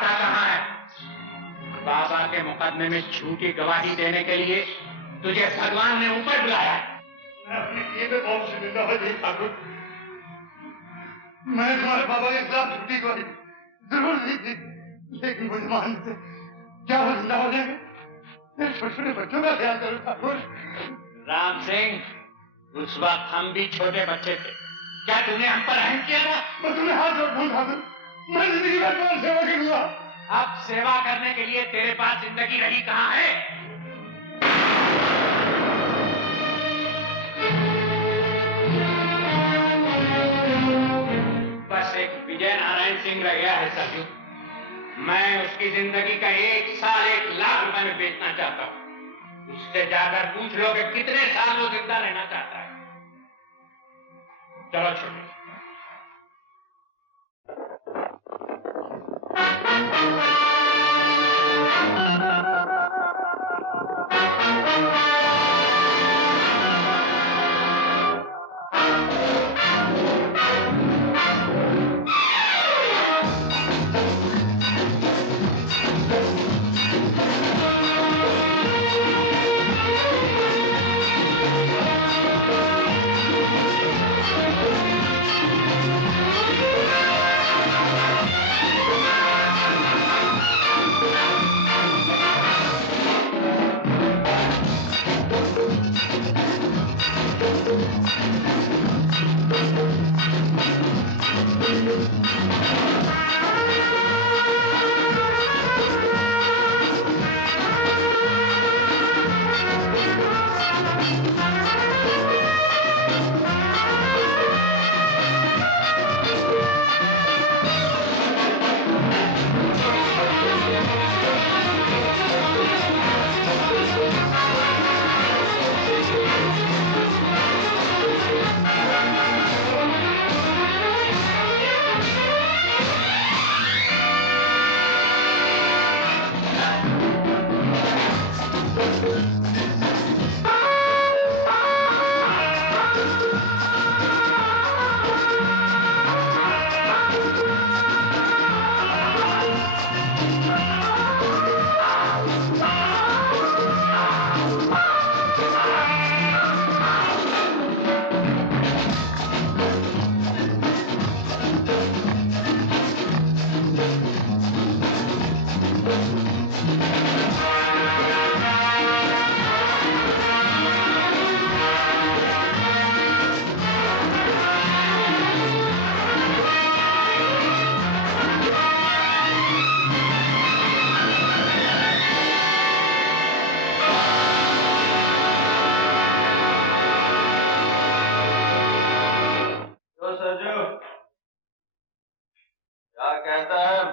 आता कहाँ है? बाबा के मुकदमे में झूठी गवाही देने के लिए तुझे भगवान ने ऊपर बुलाया। मैं अपने किए पे बहुत शर्मिंदा हूं ठाकुर। मैं तुम्हारे बाबा के खिलाफ झूठी गवाही जरूर दी थी, लेकिन मुझे मानते क्या वो जिंदा हो जाएंगे? छोटे छोटे बच्चों का ख्याल करो ठाकुर। राम सिंह, उस वक्त हम भी छोटे बच्चे थे, क्या तूने हम पर रहम किया था? मैं तुम्हें हाथ जोड़ता हूं ठाकुर, मैं जिंदगी भर तुम्हारी सेवा करूंगा। अब सेवा करने के लिए तेरे पास जिंदगी रही कहाँ है? बस एक विजय नारायण सिंह रह गया है सरजू। मैं उसकी जिंदगी का 1 साल 1 लाख रुपए में बेचना चाहता हूं। उससे जाकर पूछ लो कि कितने साल वो जिंदा रहना चाहता है। चलो छोटे।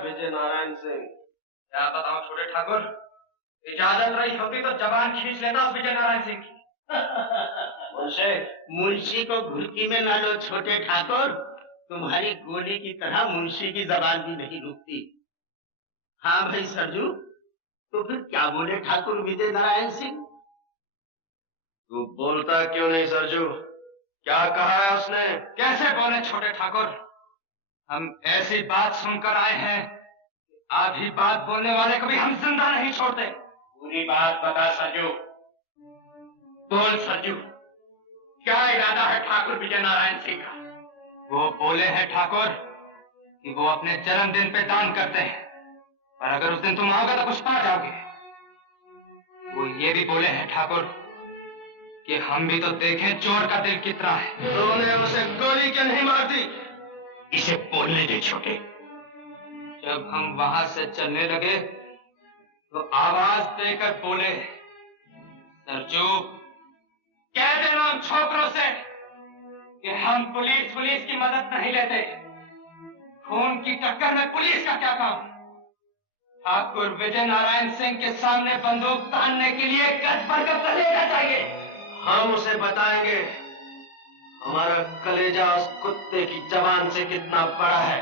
विजय नारायण सिंह। क्या बताऊं छोटे ठाकुर, इजाजत रही होती तो जबान खींच लेता उस विजय नारायण सिंह की। मुंशी को घुड़की में ना लो छोटे ठाकुर, तुम्हारी गोली की तरह मुंशी की जबान भी नहीं रुकती। हाँ भाई सरजू, तो फिर क्या बोले ठाकुर विजय नारायण सिंह? तू बोलता क्यों नहीं सरजू? क्या कहा है उसने? कैसे बोले छोटे ठाकुर? हम ऐसी बात सुनकर आए हैं, आधी बात बोलने वाले को भी हम जिंदा नहीं छोड़ते। पूरी बात बता सरजू, बोल सरजू, क्या इरादा है ठाकुर विजय नारायण सिंह का? वो बोले हैं ठाकुर कि वो अपने जन्मदिन पे दान करते हैं, पर अगर उस दिन तुम आओगे तो कुछ पा जाओगे। वो ये भी बोले हैं ठाकुर कि हम भी तो देखें चोर का दिल कितना है। तूने उसे गोली क्यों नहीं मार दी? इसे बोलने दे छोटे। जब हम वहां से चलने लगे तो आवाज देकर बोले, सरजू कह देना उन छोकरों से कि हम पुलिस की मदद नहीं लेते। खून की टक्कर में पुलिस का क्या काम? ठाकुर विजय नारायण सिंह के सामने बंदूक तानने के लिए गज भर का कलेजा चाहिए। हम उसे बताएंगे हमारा कलेजा उस कुत्ते की जबान से कितना बड़ा है।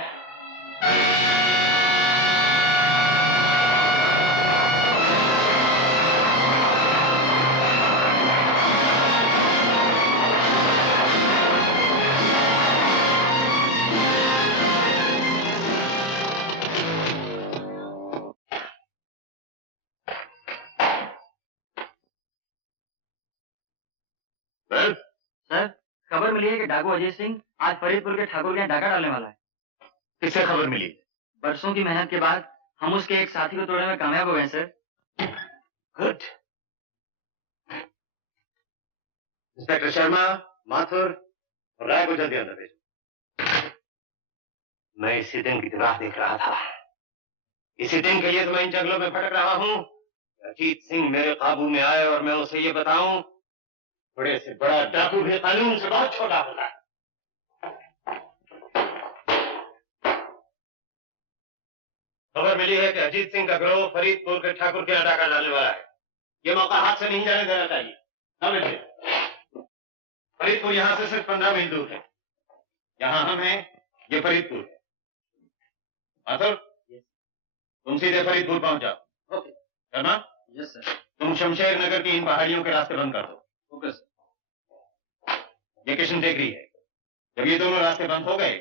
सर, खबर मिली है कि डाकू अजय सिंह आज फरीदपुर के ठाकुर के यहाँ डाका डालने वाला है। किससे खबर मिली? बरसों की मेहनत के बाद हम उसके एक साथी को तोड़ने में कामयाब हो गए sir. Good. Inspector Sharma, Mathur और राय को जल्दी अंदर भेजो। मैं इसी दिन की राह देख रहा था। इसी दिन के लिए तो मैं इन जंगलों में भटक रहा हूँ। अजीत सिंह मेरे काबू में आए और मैं उसे ये बताऊं, बड़े से बड़ा डाकू भी कानून से बहुत छोटा होता है। खबर मिली है कि अजीत सिंह का गिरोह फरीदपुर के ठाकुर के यहाँ डाका डालने वाला है। ये मौका हाथ से नहीं जाने देना चाहिए। फरीदपुर यहाँ से सिर्फ 15 मील दूर है। यहाँ हम हैं, ये फरीदपुर है। माथुर, तुम सीधे फरीदपुर पहुंच जाओ। ओके। शर्मा? Yes sir. तुम शमशेर नगर की इन पहाड़ियों के रास्ते बंद कर दो। Okay sir. ये किशन टेकरी है। जब ये दोनों रास्ते बंद हो गए,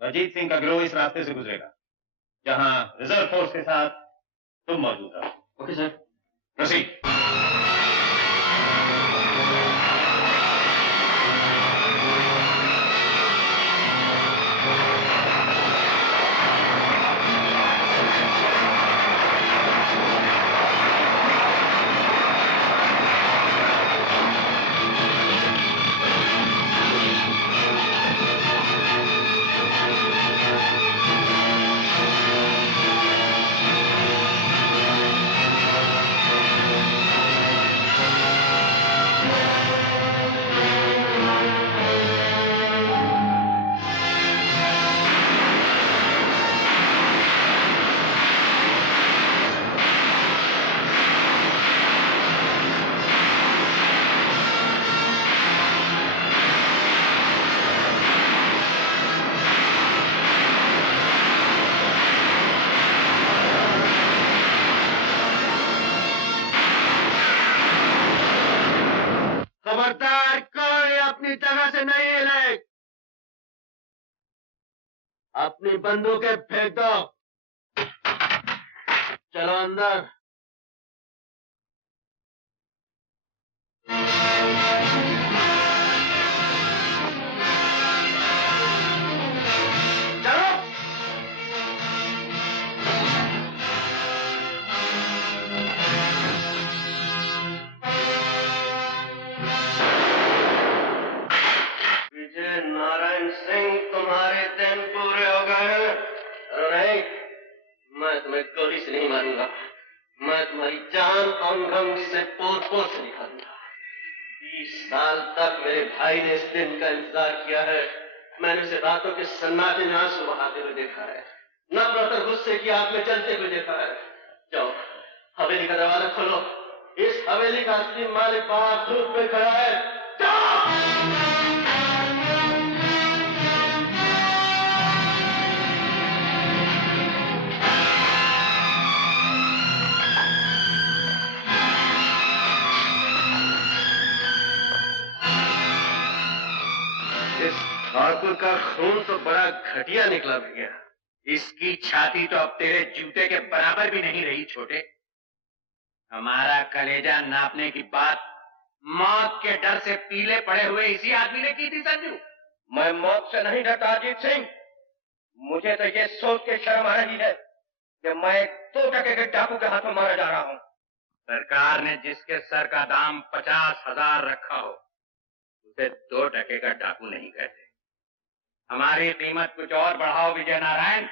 अजीत सिंह का गिरोह इस रास्ते से गुजरेगा, जहां रिजर्व फोर्स के साथ तुम मौजूद रहो। Okay sir. प्रोसीड। खबरदार, कोई अपनी जगह से नहीं हिले। अपनी बंदूकें फेंक दो। चलो अंदर। चलो। विजय नारायण सिंह, तुम्हारे दिन पूरे हो गए हैं। नहीं, मैं तुम्हें गोली से नहीं मारूंगा। मैं तुम्हारी जान अंग से पोर से निकालूंगा। 20 साल तक मेरे भाई ने इस दिन का इंतजार किया है। मैंने उसे रातों के सन्नाटे में आंसू बहाते हुए देखा है, नफरत और गुस्से की आग में जलते हुए देखा है। जाओ, हवेली का दरवाजा खोलो। इस हवेली का असली मालिक बाहर धूप में खड़ा है। जाओ। इस ठाकुर का खून तो बड़ा घटिया निकला भैया। इसकी छाती तो अब तेरे जूते के बराबर भी नहीं रही छोटे। हमारा कलेजा नापने की बात मौत के डर से पीले पड़े हुए इसी आदमी ने की थी संजू। मैं मौत से नहीं डरता अजीत सिंह। मुझे तो ये सोच के शर्म आ रही है कि मैं 2 टके के डाकू के हाथों मारा जा रहा हूं। सरकार ने जिसके सर का दाम 50,000 रखा हो, उसे 2 टके का डाकू नहीं कहते। हमारी कीमत कुछ और बढ़ाओ विजय नारायण,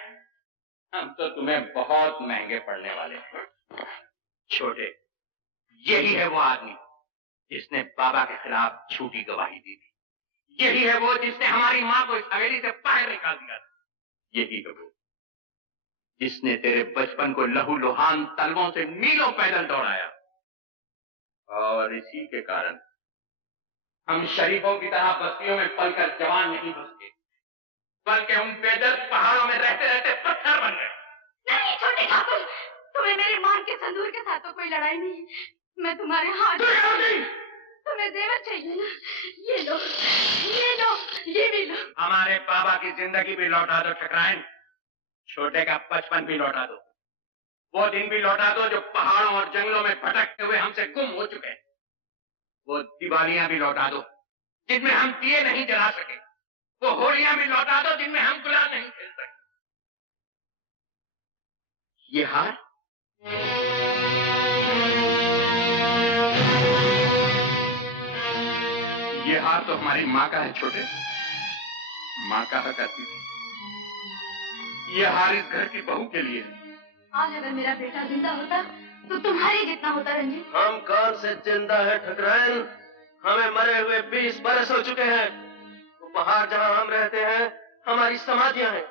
हम तो तुम्हें बहुत महंगे पड़ने वाले हैं। छोटे, यही है वो आदमी जिसने बाबा के खिलाफ झूठी गवाही दी थी। यही है वो जिसने हमारी मां को इस हवेली से बाहर निकाल दिया था। यही है वो जिसने तेरे बचपन को लहू लुहान तलवों से मीलों पैदल दौड़ाया। और इसी के कारण हम शरीफों की तरह बस्तियों में पलकर जवान नहीं हो सके, बल्कि हम बेदर्द पहाड़ों में रहते रहते पत्थर बन गए। नहीं छोटे ठाकुर, तुम्हें मेरे मां के संदूर के साथ तो कोई लड़ाई नहीं। मैं तुम्हारे हाथ। तुम्हें जेवर चाहिए ना? ये लो, ये लो, ये भी लो। हमारे बाबा की जिंदगी भी लौटा दो ठकराइन, छोटे का बचपन भी लौटा दो, वो दिन भी लौटा दो जो पहाड़ों और जंगलों में भटकते हुए हमसे गुम हो चुके हैं। वो दिवालियां भी लौटा दो जिनमें हम दिए नहीं जला सके, वो होलियां भी लौटा दो जिनमें हम गुलाल नहीं खेल सके। ये हार तो हमारी माँ का है छोटे, माँ कहा करती थी। ये हार इस घर की बहू के लिए है। आज अगर मेरा बेटा जिंदा होता तो तुम्हारे जितना होता रंजीत। हम कौन से जिंदा है ठकराइन, हमें मरे हुए 20 बरस हो चुके हैं। उपहार जहाँ हम रहते हैं हमारी समाधियां हैं,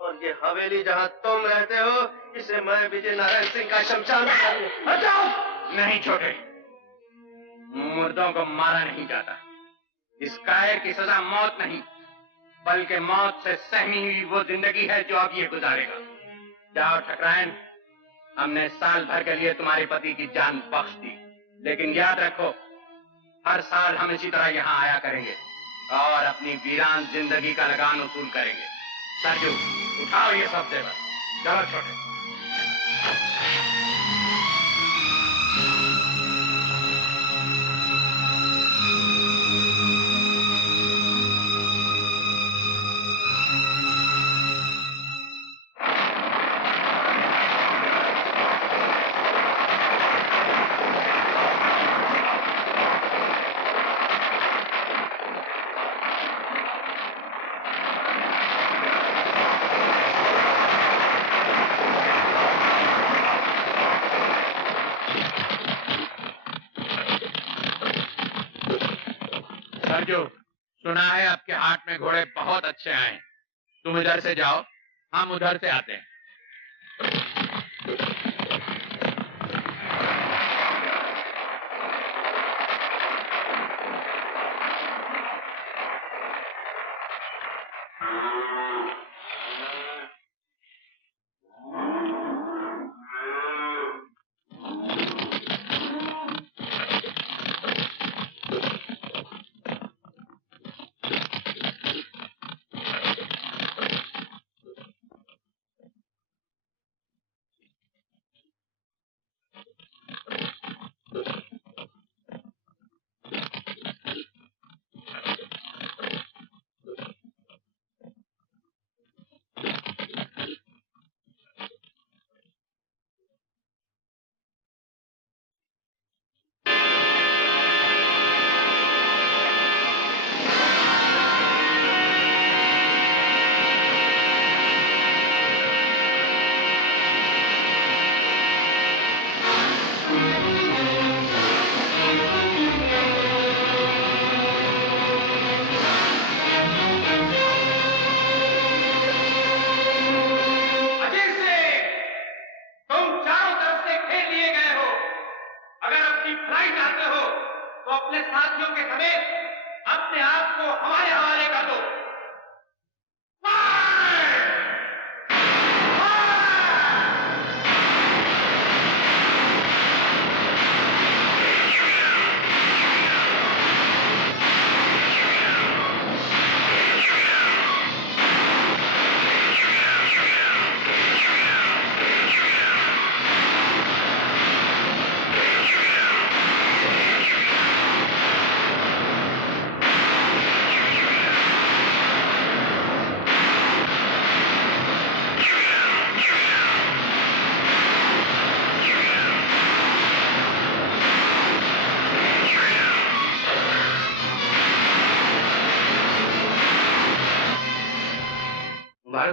और ये हवेली जहाँ तुम रहते हो इसे मैं विजय नारायण सिंह का शमशान हटाओ। नहीं छोटे, मुर्दों को मारा नहीं जाता। इस कायर की सजा मौत नहीं, बल्कि मौत से सहमी हुई वो जिंदगी है जो अब ये गुजारेगा। जाओ ठकराइन, हमने साल भर के लिए तुम्हारे पति की जान बख्श दी, लेकिन याद रखो हर साल हम इसी तरह यहाँ आया करेंगे और अपनी वीरान जिंदगी का लगान वसूल करेंगे। सरजू, उठाओ ये सब जेवर, चलो छोटे। सुना है आपके हाट में घोड़े बहुत अच्छे आए, तुम इधर से जाओ, हम उधर से आते हैं।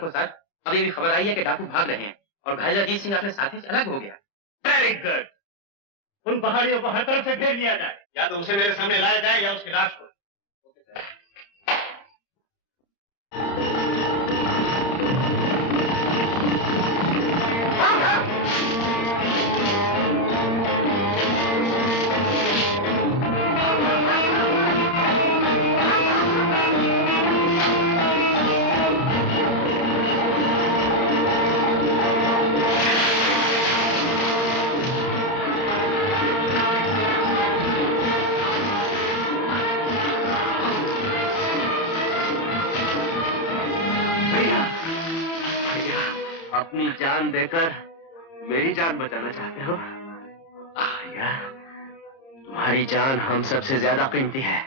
सर, अभी भी खबर आई है कि डाकू भाग रहे हैं और घायल अजीत सिंह अपने साथी से अलग हो गया। वेरी गुड, उन पहाड़ियों को हर तरफ से घेर लिया जाए, या तो उसे मेरे सामने लाया जाए या उसकी लाश को। अपनी जान देकर मेरी जान बचाना चाहते हो? यार, तुम्हारी जान हम सबसे ज्यादा कीमती है।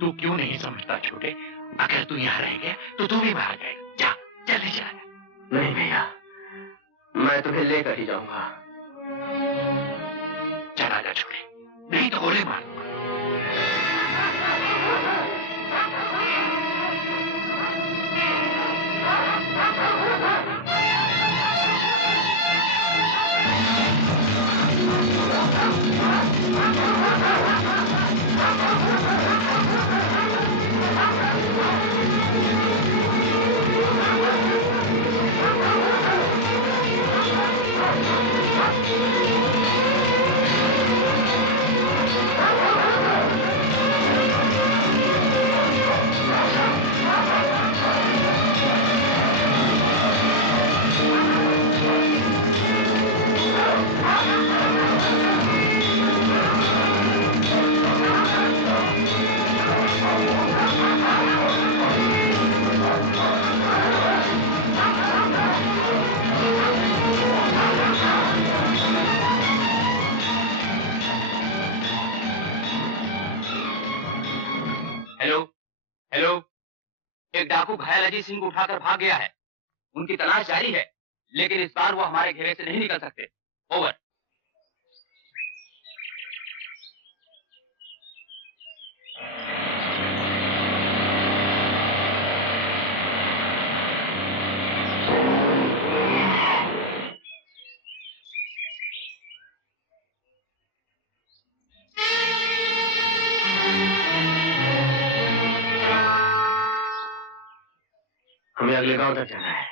तू क्यों नहीं समझता छोटे? अगर तू यहाँ रह गया तो तू भी बाहर जाएगा। जा, जल्दी जा। नहीं भैया, मैं तुम्हें लेकर ही जाऊंगा। चला जा छोटे, नहीं तो गोली मार। एक डाकू घायल अजीत सिंह को उठाकर भाग गया है। उनकी तलाश जारी है, लेकिन इस बार वो हमारे घेरे से नहीं निकल सकते। ओवर। हमें अगले गांव तक जाना है।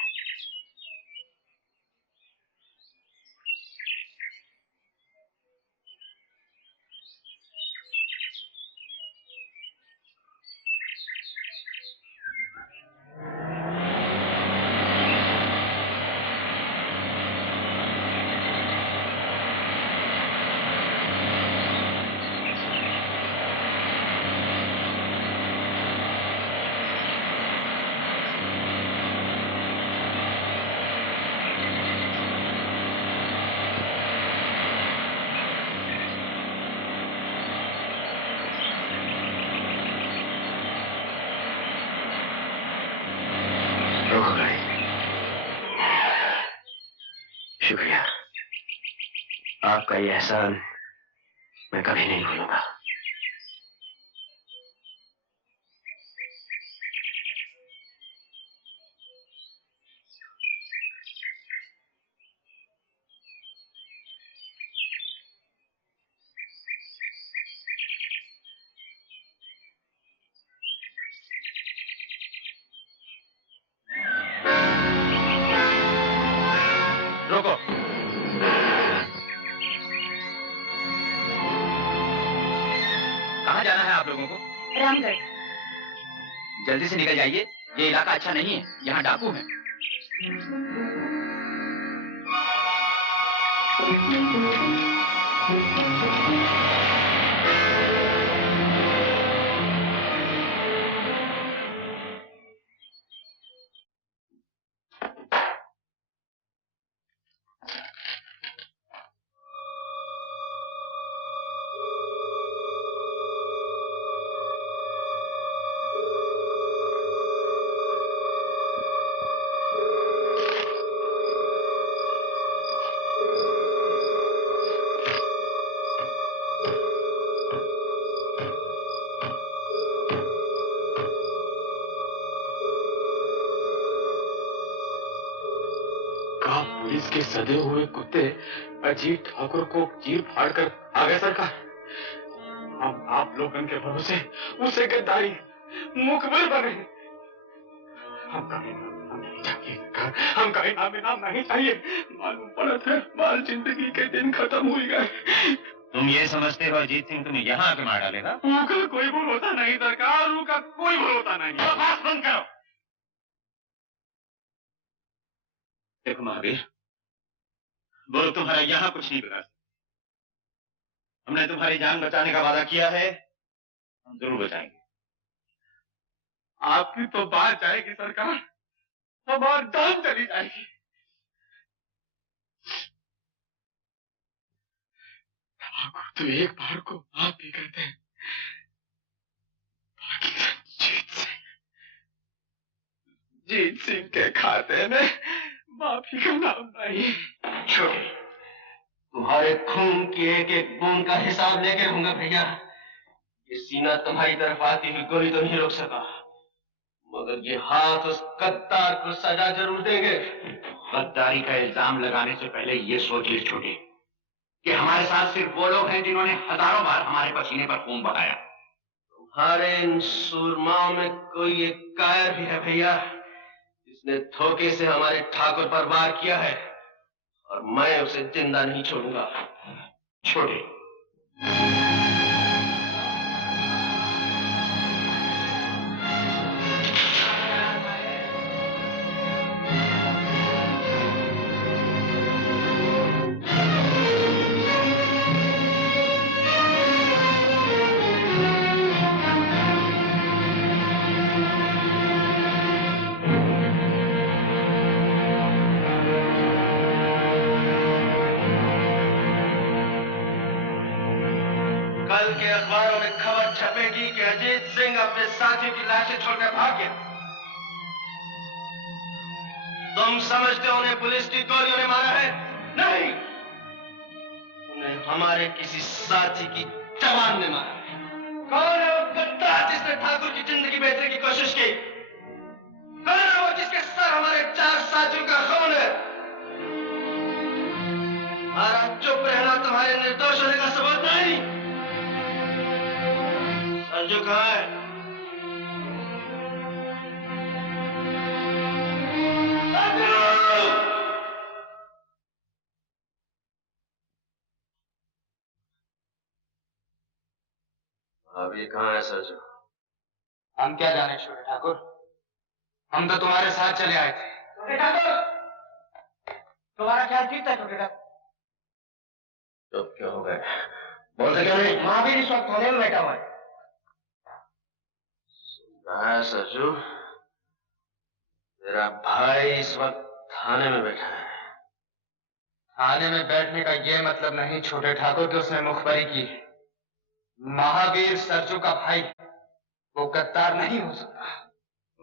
शुक्रिया, आपका ये एहसान मैं कभी नहीं भूलूंगा। रोको। कहाँ जाना है आप लोगों को? रामगढ़। जल्दी से निकल जाइए, ये इलाका अच्छा नहीं है, यहाँ डाकू हैं। पुलिस के सदे हुए कुत्ते अजीत ठाकुर को चीर फाड़ कर आ गए सरकार। हम आप लोगों के भरोसे उसे गद्दारी मुखबिर बने। हमका इनाम नहीं चाहिए सरकार, हमका इनाम नहीं चाहिए। मालूम पड़ता है बाल जिंदगी के दिन खत्म हो गए। तुम ये समझते हो अजीत सिंह तुम्हें यहाँ आके मार डालेगा? उनका कोई भरोसा नहीं सरकार, उनका कोई भरोसा नहीं। बकवास बंद करो। देखो महावीर, वो लोग तुम्हारा यहाँ कुछ नहीं बिगाड़ सकते। हमने तुम्हारी जान बचाने का वादा किया है, हम जरूर बचाएंगे। आपकी तो बात जाएगी सरकार, हमारी जान चली जाएगी। ठाकुर तो एक बार को माफ भी करते हैं, जीत सिंह के खाते में माफी का नाम नहीं। छोटे, तुम्हारे खून की एक एक बूंद का हिसाब लेके रहूंगा भैया। ये सीना तुम्हारी तरफ आती हुई गोली तो नहीं रोक सका, मगर ये हाथ उस गद्दार को सजा जरूर देंगे। गद्दारी का इल्जाम लगाने से पहले ये सोच ले छोटे कि हमारे साथ सिर्फ वो लोग हैं जिन्होंने हजारों बार हमारे पसीने पर खून बहाया। तुम्हारे इन सूरमाओं में कोई एक कायर भी है भैया, जिसने धोखे से हमारे ठाकुर पर वार किया है, और मैं उसे जिंदा नहीं छोड़ूंगा। छोटे, कल के अखबारों में खबर छपेगी कि अजीत सिंह अपने साथियों की लाशें छोड़कर भाग गया। तुम समझते हो उन्हें पुलिस की गोलियों ने मारा है? नहीं, उन्हें हमारे किसी साथी की जवान ने मारा है। कौन है वो गद्दार जिसने ठाकुर की जिंदगी बेचने की कोशिश की? कौन है वो जिसके सर हमारे 4 साथियों का खून है? हमारा चुप रहना तुम्हारे निर्दोष होने का सबूत नहीं। सरजू कहाँ है? अभी कहाँ है सरजू? हम क्या जाने छोटे ठाकुर, हम तो तुम्हारे साथ चले आए थे। छोटे ठाकुर, तुम्हारा ख्याल ठीक था छोटे ठाकुर? चुप क्यों हो गए? बोलते क्यों नहीं? महावीर इस वक्त थाने में बैठा हुआ है। सुन रहा है सरजू, तेरा भाई इस वक्त थाने में बैठा है। थाने में बैठने का ये मतलब नहीं छोटे ठाकुर कि उसने मुखबरी की। महावीर सरजू का भाई, वो गद्दार नहीं हो सकता।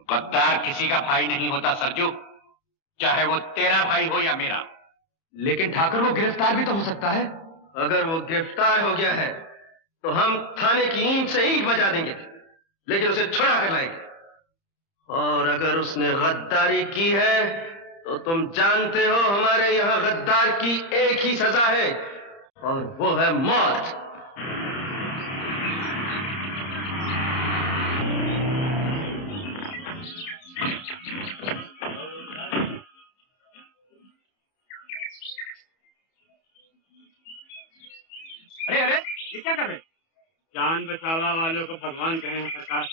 गद्दार किसी का भाई नहीं होता सरजू, चाहे वो तेरा भाई हो या मेरा। लेकिन ठाकुर वो गिरफ्तार भी तो हो सकता है। अगर वो गिरफ्तार हो गया है तो हम थाने की ईंट से ईंट बजा देंगे, लेकिन उसे छुड़ा कर लाएंगे। और अगर उसने गद्दारी की है तो तुम जानते हो हमारे यहाँ गद्दार की एक ही सजा है, और वो है मौत। अरे अरे, ये क्या कर रहे? जान बचावा वालों को भगवान कहें सरकार।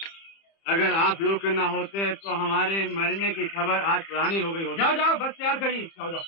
अगर आप लोग के ना होते तो हमारे मरने की खबर आज पुरानी हो गई होती। जाओ जाओ, बस तैयार करिए। जाओ जाओ।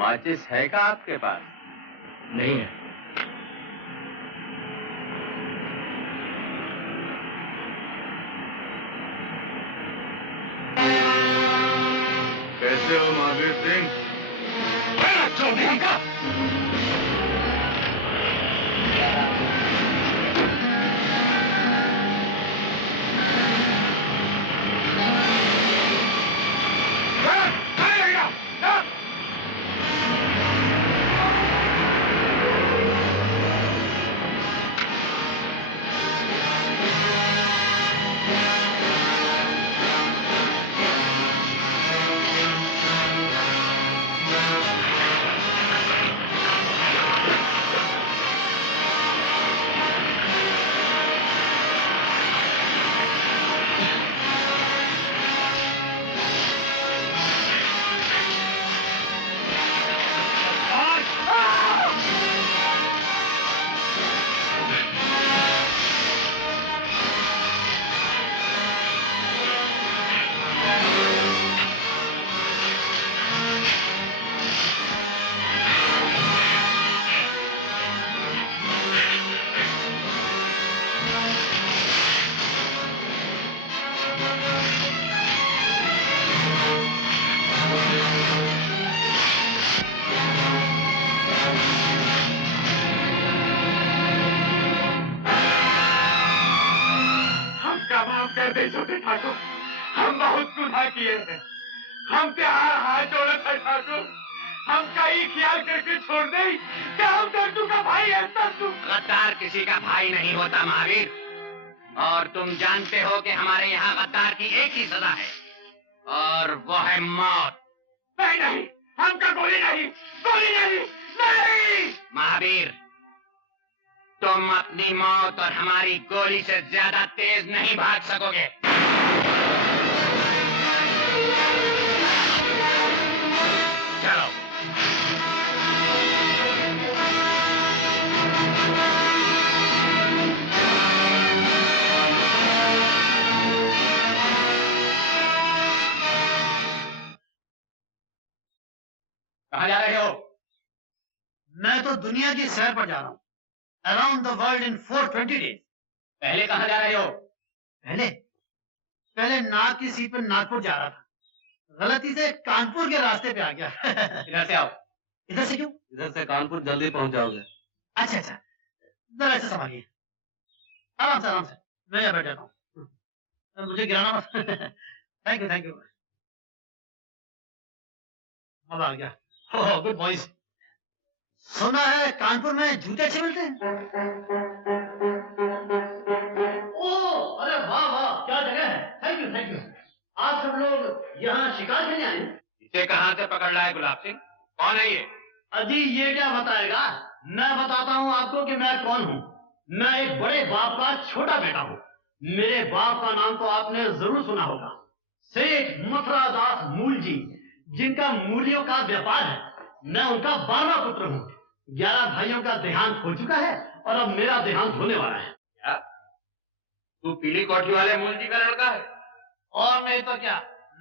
माचिस है क्या आपके पास? नहीं है। कैसे हो महावीर सिंह? कर दे छोटे ठाकुर, हम बहुत गुनाह किए हैं, हमसे हाथ जोड़ा था ठाकुर, हम का ही ख्याल करके छोड़ दे कि हम सरजू का भाई है। सरजू गद्दार किसी का भाई नहीं होता महावीर, और तुम जानते हो कि हमारे यहाँ गद्दार की एक ही सजा है और वो है मौत। नहीं नहीं, हमका गोली नहीं, गोली नहीं, नहीं। महावीर, तुम अपनी मौत और हमारी गोली से ज्यादा तेज नहीं भाग सकोगे। चलो। कहाँ जा रहे हो? मैं तो दुनिया की सैर पर जा रहा हूँ। Around the world in 420 days। पहले कहाँ जा रहे हो? पहले नाग की सीट पर नागपुर जा रहा था, गलती से कानपुर के रास्ते पे आ गया। इधर से आओ। इधर से क्यों? इधर से कानपुर जल्दी पहुंच जाओगे। अच्छा अच्छा, जरा ऐसे संभालिए, आराम से मैं यहाँ बैठा हूँ, मुझे गिराना मत। Thank you. अब आ गया। Oh good boys. सुना है कानपुर में जूते अच्छे मिलते हैं। ओह अरे वाह, क्या जगह है। Thank you. आप सब लोग यहाँ शिकार खेलने आए हैं? इसे कहाँ से पकड़ लाए गुलाब सिंह? कौन है ये? अजी ये क्या बताएगा, मैं बताता हूँ आपको कि मैं कौन हूँ। मैं एक बड़े बाप का छोटा बेटा हूँ। मेरे बाप का नाम तो आपने जरूर सुना होगा, सेठ मथुरा दास मूल जी, जिनका मूलियों का व्यापार है। मैं उनका 12वां पुत्र हूँ। 11 भाइयों का देहांत हो चुका है और अब मेरा देहांत होने वाला है। क्या? तू पीली कोठी वाले मूल जी का लड़का है? और नहीं तो क्या,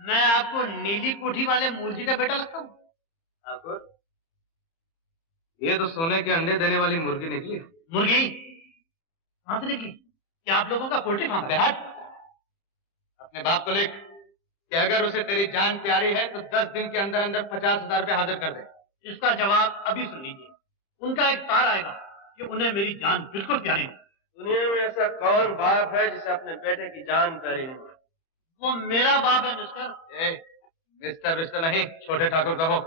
मैं आपको नीली कोठी वाले मूल जी का बेटा लगता हूँ। ठाकुर, ये तो सोने के अंडे देने वाली मुर्गी निकली। मुर्गी कहाँ से निकली? क्या आप लोगों का पोल्ट्री फार्म है? अपने बाप को लिख कि अगर उसे तेरी जान प्यारी है तो 10 दिन के अंदर अंदर 50,000 रुपए हाजिर कर दे। इसका जवाब अभी सुन लीजिए। उनका एक तार आएगा कि उन्हें मेरी जान बिल्कुल प्यारी है। दुनिया में ऐसा कौन बाप है जिसे अपने बेटे की जान प्यारी नहीं? वो मेरा बाप है मिस्टर। मिस्टर नहीं, छोटे ठाकुर कहो।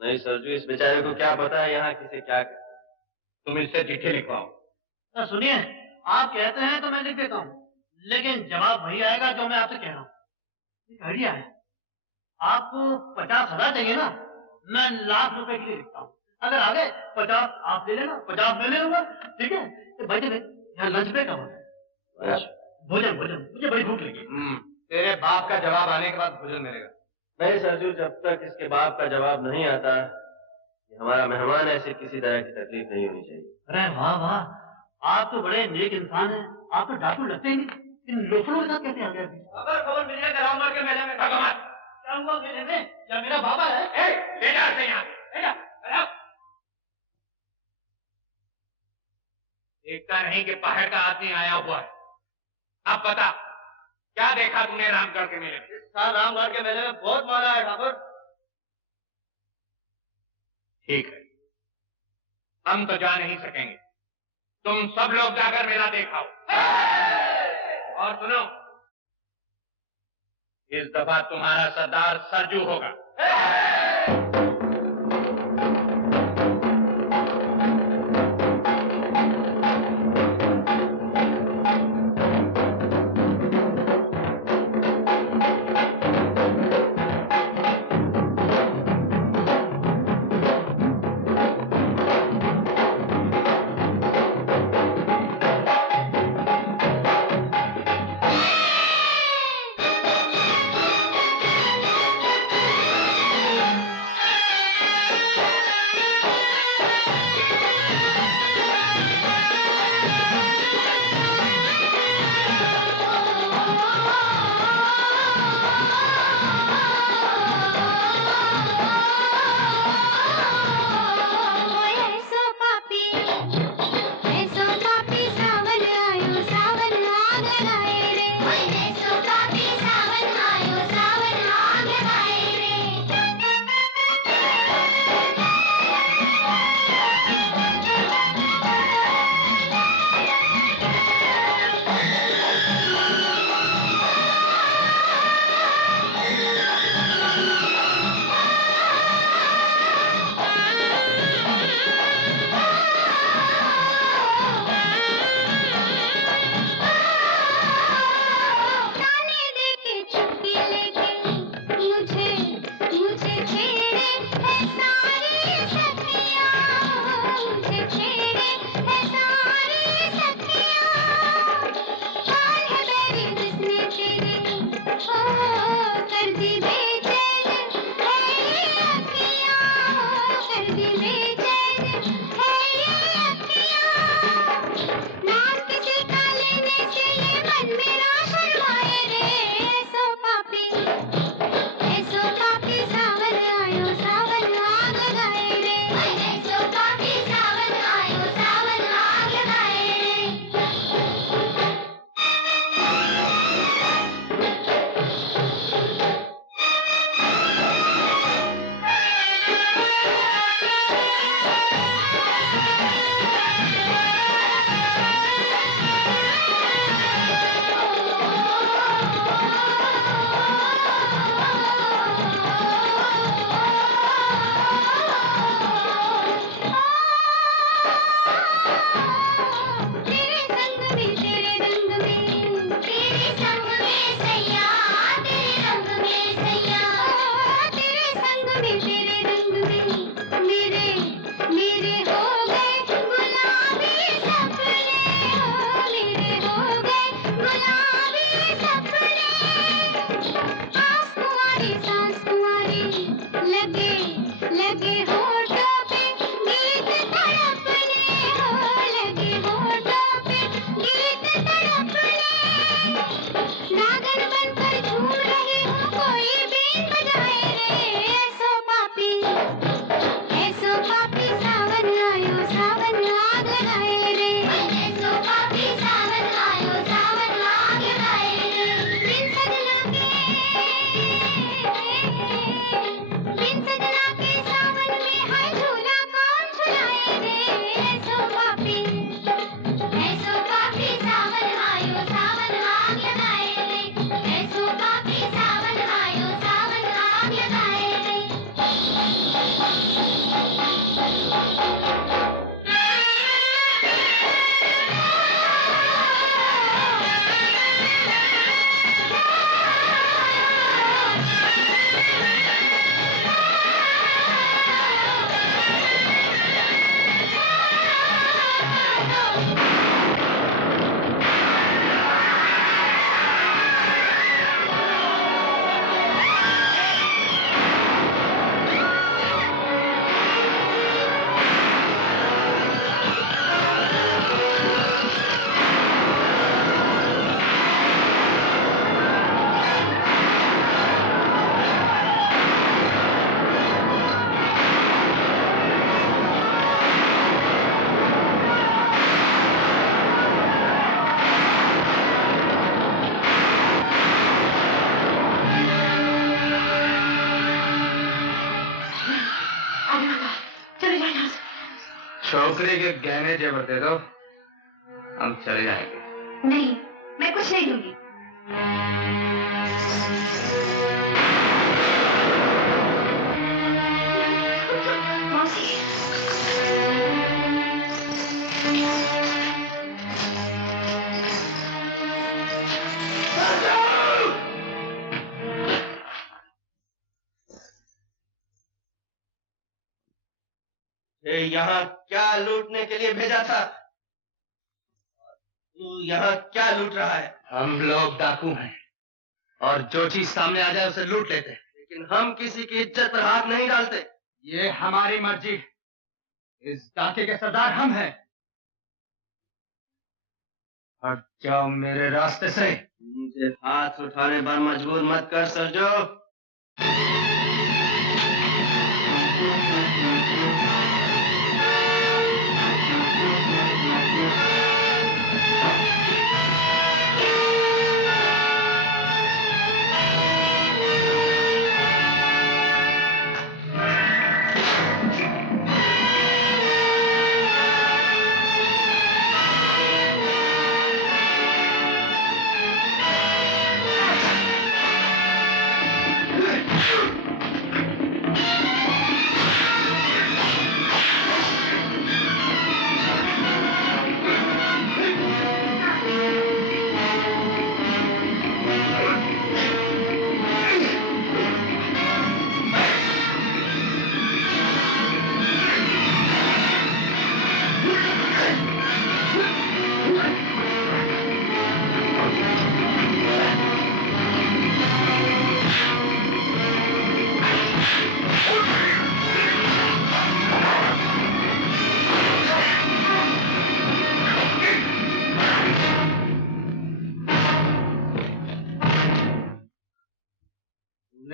नहीं सरजू, इस बेचारे को क्या पता है यहाँ किसे क्या कहते हैं। तुम इससे चिट्ठी लिखवाओ। तो सुनिए, आप कहते हैं तो मैं लिख देता हूँ, लेकिन जवाब वही आएगा जो मैं आपसे कह रहा हूँ। एक आइडिया है, आपको 50,000 चाहिए ना, मैं लाख रुपए के लिए लिखता हूँ। अगर आगे 50 आप ले लेना, 50 मैं ले लूंगा, ठीक है? तो भाई यहाँ लंच ब्रेक का होता है। भोजन मुझे बड़ी भूख लगी। तेरे बाप का जवाब आने के बाद भोजन मिलेगा। नहीं सरजू, जब तक इसके बाप का जवाब नहीं आता, हमारा मेहमान ऐसे किसी तरह की तकलीफ नहीं होनी चाहिए। अरे वाह, आप तो बड़े नेक इंसान हैं। आप तो डाकू लगते ही नहीं, इन लोफरों के साथ कैसे आ गए? अगर खबर मिल जाए रामगढ़ के मेले में क्या हुआ मेले में? क्या मेरा बाबा है? ले जा से यहाँ, ले जा। देखता नहीं कि पहाड़ का आदमी आया हुआ है। अब बता, क्या देखा तूने रामगढ़ के मेले में? इस साल रामगढ़ के मेले में बहुत माला है ठाकुर। ठीक है, हम तो जा नहीं सकेंगे, तुम सब लोग जाकर मेला देखाओ। और सुनो, इस दफा तुम्हारा सरदार सरजू होगा। छोकरी के गहने जेवर दे दो, हम चले जाएंगे। नहीं, मैं कुछ नहीं दूंगी। मौसी, ये यहाँ क्या लूटने के लिए भेजा था? तू यहाँ क्या लूट रहा है? हम लोग डाकू हैं और जो चीज सामने आ जाए उसे लूट लेते हैं। लेकिन हम किसी की इज्जत पर हाथ नहीं डालते। ये हमारी मर्जी। इस डाके के सरदार हम हैं। हट जाओ मेरे रास्ते से। मुझे हाथ उठाने पर मजबूर मत कर सरजो।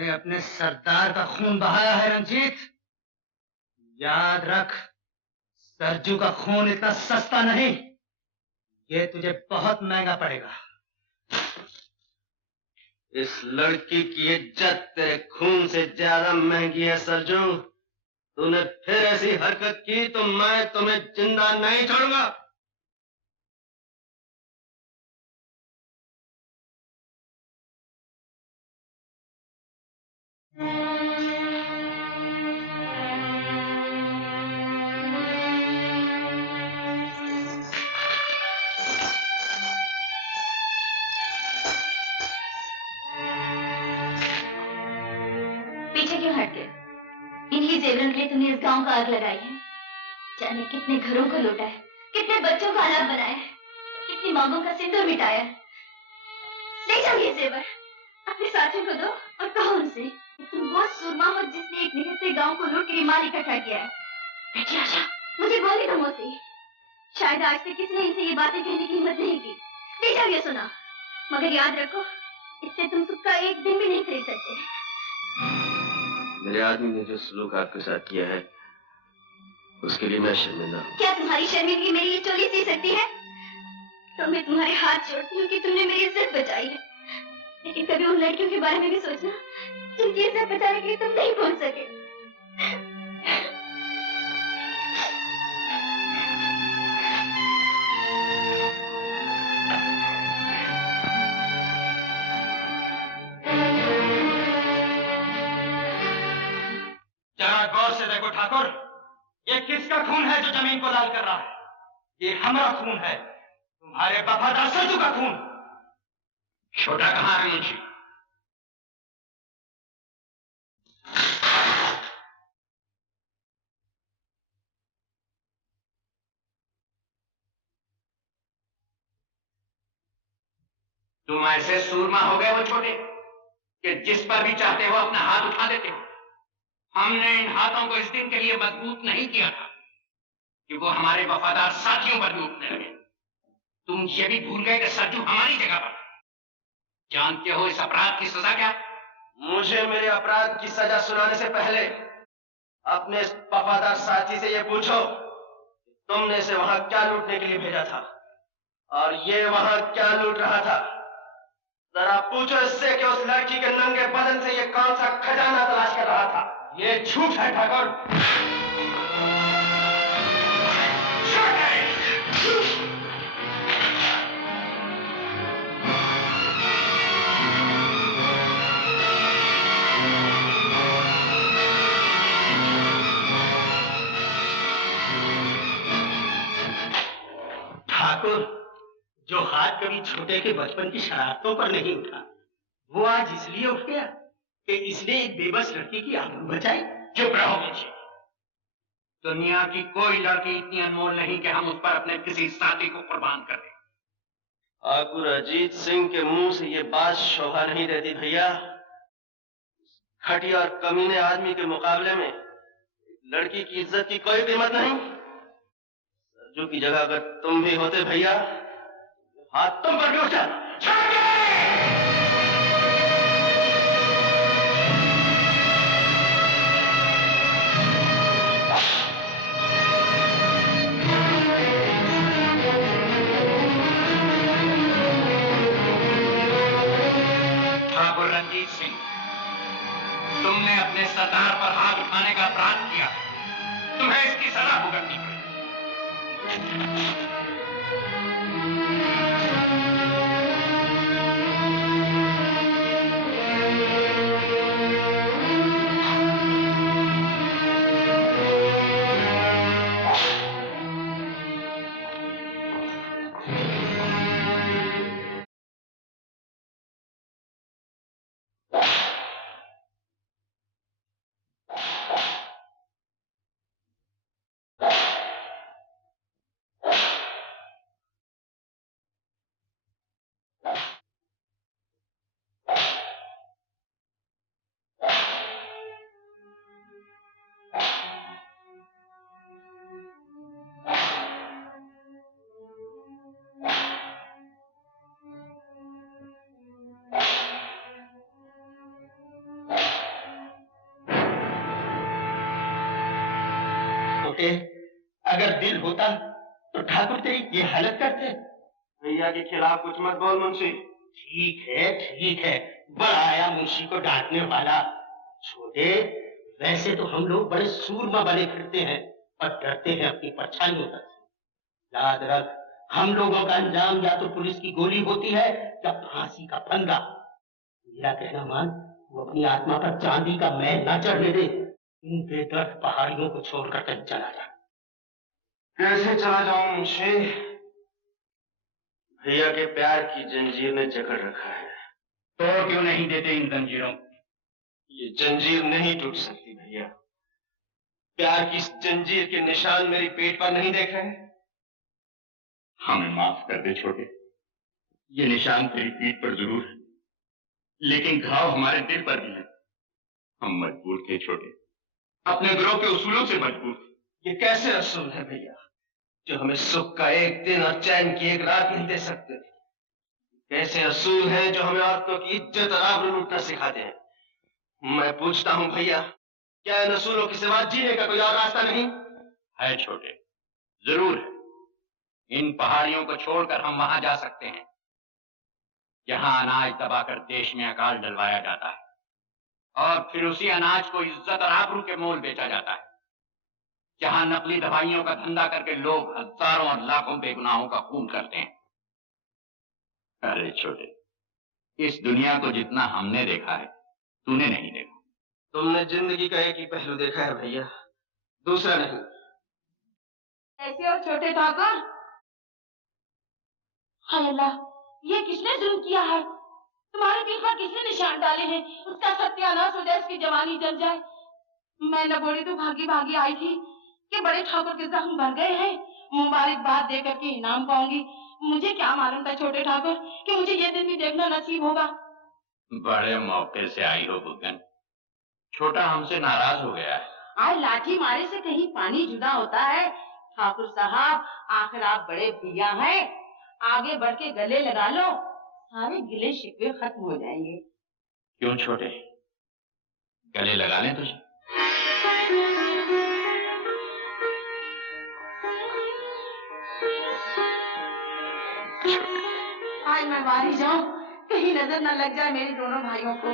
अपने सरदार का खून बहाया है रंजीत। याद रख, सरजू का खून इतना सस्ता नहीं। ये तुझे बहुत महंगा पड़ेगा। इस लड़की की इज्जत तेरे खून से ज्यादा महंगी है सरजू। तूने फिर ऐसी हरकत की तो मैं तुम्हें जिंदा नहीं छोड़ूंगा। जेवरों के लिए तुमने इस गांव का आग लगाई है। जाने कितने घरों को लूटा है, कितने बच्चों को अनाथ बनाया है, कितनी मांगों का सिंदूर मिटाया है। ले जाओ ये जेवर, अपने साथियों को दो और कहो उनसे तुम वो सूरमा हो जिसने एक निहत्थे गांव को लूट कर माल इकट्ठा किया है। बेटी आशा, मुझे बोलने दो मुझसे। शायद आज तक किसी ने इनसे ये बातें कहने की हिम्मत नहीं की। ले जाओ ये सुना, मगर याद रखो इससे तुम सुख का एक दिन भी नहीं खरीद सकते। मेरे आदमी ने जो सलूक आपके साथ किया है उसके लिए मैं शर्मिंदा हूँ। क्या तुम्हारी शर्मिंदगी मेरी ये चोली सी सकती है? तो मैं तुम्हारे हाथ जोड़ती हूँ कि तुमने मेरी इज्जत बचाई है, लेकिन कभी उन लड़कियों के बारे में भी सोचना जिनकी इज्जत बचाने के लिए तुम नहीं पहुंच सके। जरा गौर से देखो ठाकुर, ये किसका खून है जो जमीन को लाल कर रहा है? ये हमारा खून है, तुम्हारे वफादार सज्जू का खून। छोटा कहाँ है मुंशी? तुम ऐसे सूरमा हो गए हो छोटे कि जिस पर भी चाहते हो अपना हाथ उठा देते हो। हमने इन हाथों को इस दिन के लिए मजबूत नहीं किया था कि वो हमारे वफादार साथियों पर भी उठने लगे। तुम ये भी भूल गए कि सरजू हमारी जगह पर। जानते हो इस अपराध की सजा क्या? मुझे मेरे अपराध की सजा सुनाने से पहले अपने इस वफादार साथी से ये पूछो तुमने इसे वहां क्या लूटने के लिए भेजा था और ये वहां क्या लूट रहा था। जरा पूछो इससे कि उस लड़की के नंगे बदन से ये कौन सा खजाना तलाश कर रहा था। ये झूठ है ठाकुर। ठाकुर, जो हाथ कभी छोटे के बचपन की शरारतों पर नहीं उठा, वो आज इसलिए उठ गया कि इसने एक बेबस लड़की की आबरू बचाई। चुप रहो मुंशी। दुनिया की कोई लड़की इतनी अनमोल नहीं कि हम उस पर अपने किसी साथी को कुर्बान कर दें। ठाकुर अजीत सिंह के मुंह से ये बात शोभा नहीं देती भैया। घटिया और कमीने आदमी के मुकाबले में लड़की की इज्जत की कोई कीमत नहीं। सरजू की जगह अगर तुम भी होते भैया, हाथ तुम पर भी उठ जाता। ठाकुर रंजीत सिंह, तुमने अपने सरदार पर हाथ उठाने का अपराध किया, तुम्हें इसकी सजा भुगतनी पड़ेगी। अगर दिल होता तो ठाकुर तेरी ये हालत करते। भैया के खिलाफ कुछ मत बोल मुंशी। ठीक है, बड़ा आया मुंशी को डांटने वाला। छोटे, वैसे तो हम लोग बड़े सूरमा बने फिरते हैं और डरते हैं अपनी परछाइयों तक से। याद रख, हम लोगों का अंजाम या तो पुलिस की गोली होती है या फांसी का फंदा। मेरा कहना मान, वो अपनी आत्मा पर चांदी का मैल ना चढ़ने दे। इन बेदर्द पहाड़ियों को छोड़कर कहीं चला जा। कैसे चला जाऊं मुंशी? भैया के प्यार की जंजीर ने जकड़ रखा है। तोड़ क्यों नहीं देते इन जंजीरों? ये जंजीर नहीं टूट सकती भैया। प्यार की इस जंजीर के निशान मेरी पेट पर नहीं देख रहे? हमें माफ कर दे छोटे, ये निशान तेरी पीठ पर जरूर है, लेकिन घाव हमारे दिल पर भी है। हम मजबूर थे छोटे, अपने गिरोह के उसूलों से मजबूर थे। ये कैसे असूल है भैया, जो हमें सुख का एक दिन और चैन की एक रात नहीं दे सकते? कैसे असूल हैं जो हमें औरतों की इज्जत और आबरू लूटना सिखाते हैं? मैं पूछता हूं भैया, क्या इन असूलों के सिवा जीने का कोई और रास्ता नहीं है? छोटे, जरूर है। इन पहाड़ियों को छोड़कर हम वहां जा सकते हैं जहां अनाज दबाकर देश में अकाल डलवाया जाता है और फिर उसी अनाज को इज्जत और आबरू के मोल बेचा जाता है, जहां नकली दवाइयों का धंधा करके लोग हजारों और लाखों बेगुनाहों का खून करते हैं। अरे छोटे, इस दुनिया को जितना हमने देखा है तूने नहीं देखा। तुमने जिंदगी का एक ही पहलू देखा है भैया, दूसरा नहीं। ऐसे और छोटे ठाकुर, हाय अल्लाह, ये किसने जुल्म किया है? तुम्हारे दिल पर किसने निशान डाले हैं? उसका सत्यानाश हो जाए, उसकी जवानी जल जाए। मैं लगोड़ी तो भागी भागी आई थी कि बड़े ठाकुर के जख्म भर गए हैं, मुबारकबाद दे करके इनाम पाऊंगी। मुझे क्या मालूम था छोटे ठाकुर कि मुझे ये दिन भी देखना नसीब होगा। बड़े मौके से आई हो बुगन, छोटा हमसे नाराज हो गया है। आज लाठी मारे से कहीं पानी जुदा होता है? ठाकुर साहब, आखिर आप बड़े भैया हैं, आगे बढ़ के गले लगा लो, सारे गिले शिकवे खत्म हो जाएंगे। क्यों छोटे, गले लगा लें तुझे? आज मैं मारी जाऊं, कहीं नजर न लग जाए मेरे दोनों भाइयों को।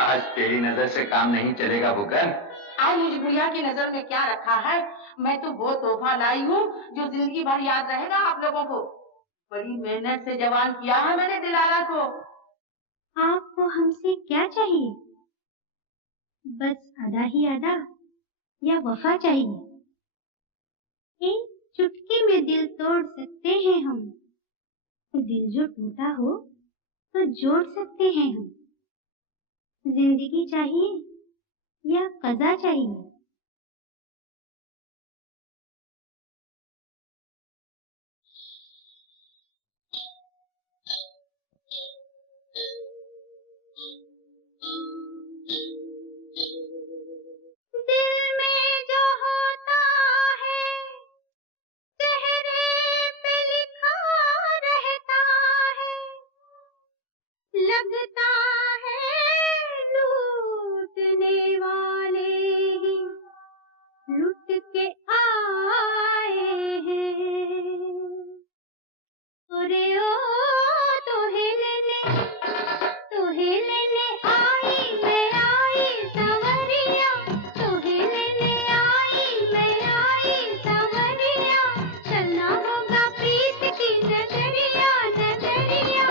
आज तेरी नजर से काम नहीं चलेगा बुगन। आज मुझे बुढ़िया की नजर में क्या रखा है? मैं तो वो तोहफा लाई हूँ जो जिंदगी भर याद रहेगा आप लोगों को। बड़ी मेहनत से जवान किया है मैंने दिलारा को। आपको हमसे क्या चाहिए? बस अदा ही अदा या वफा चाहिए? एक चुटकी में दिल तोड़ सकते हैं हम, दिल जो टूटा हो तो जोड़ सकते हैं हम। जिंदगी चाहिए या कज़ा चाहिए? दिल में जो होता है चेहरे पे लिखा रहता है, लगता है लूटने वाले ही लुट के आए हैं। अरे ओ तोहे लेने आई सवरिया, तोहे लेने आई सवरिया, चलना होगा प्रीत की नजरिया, नजरिया,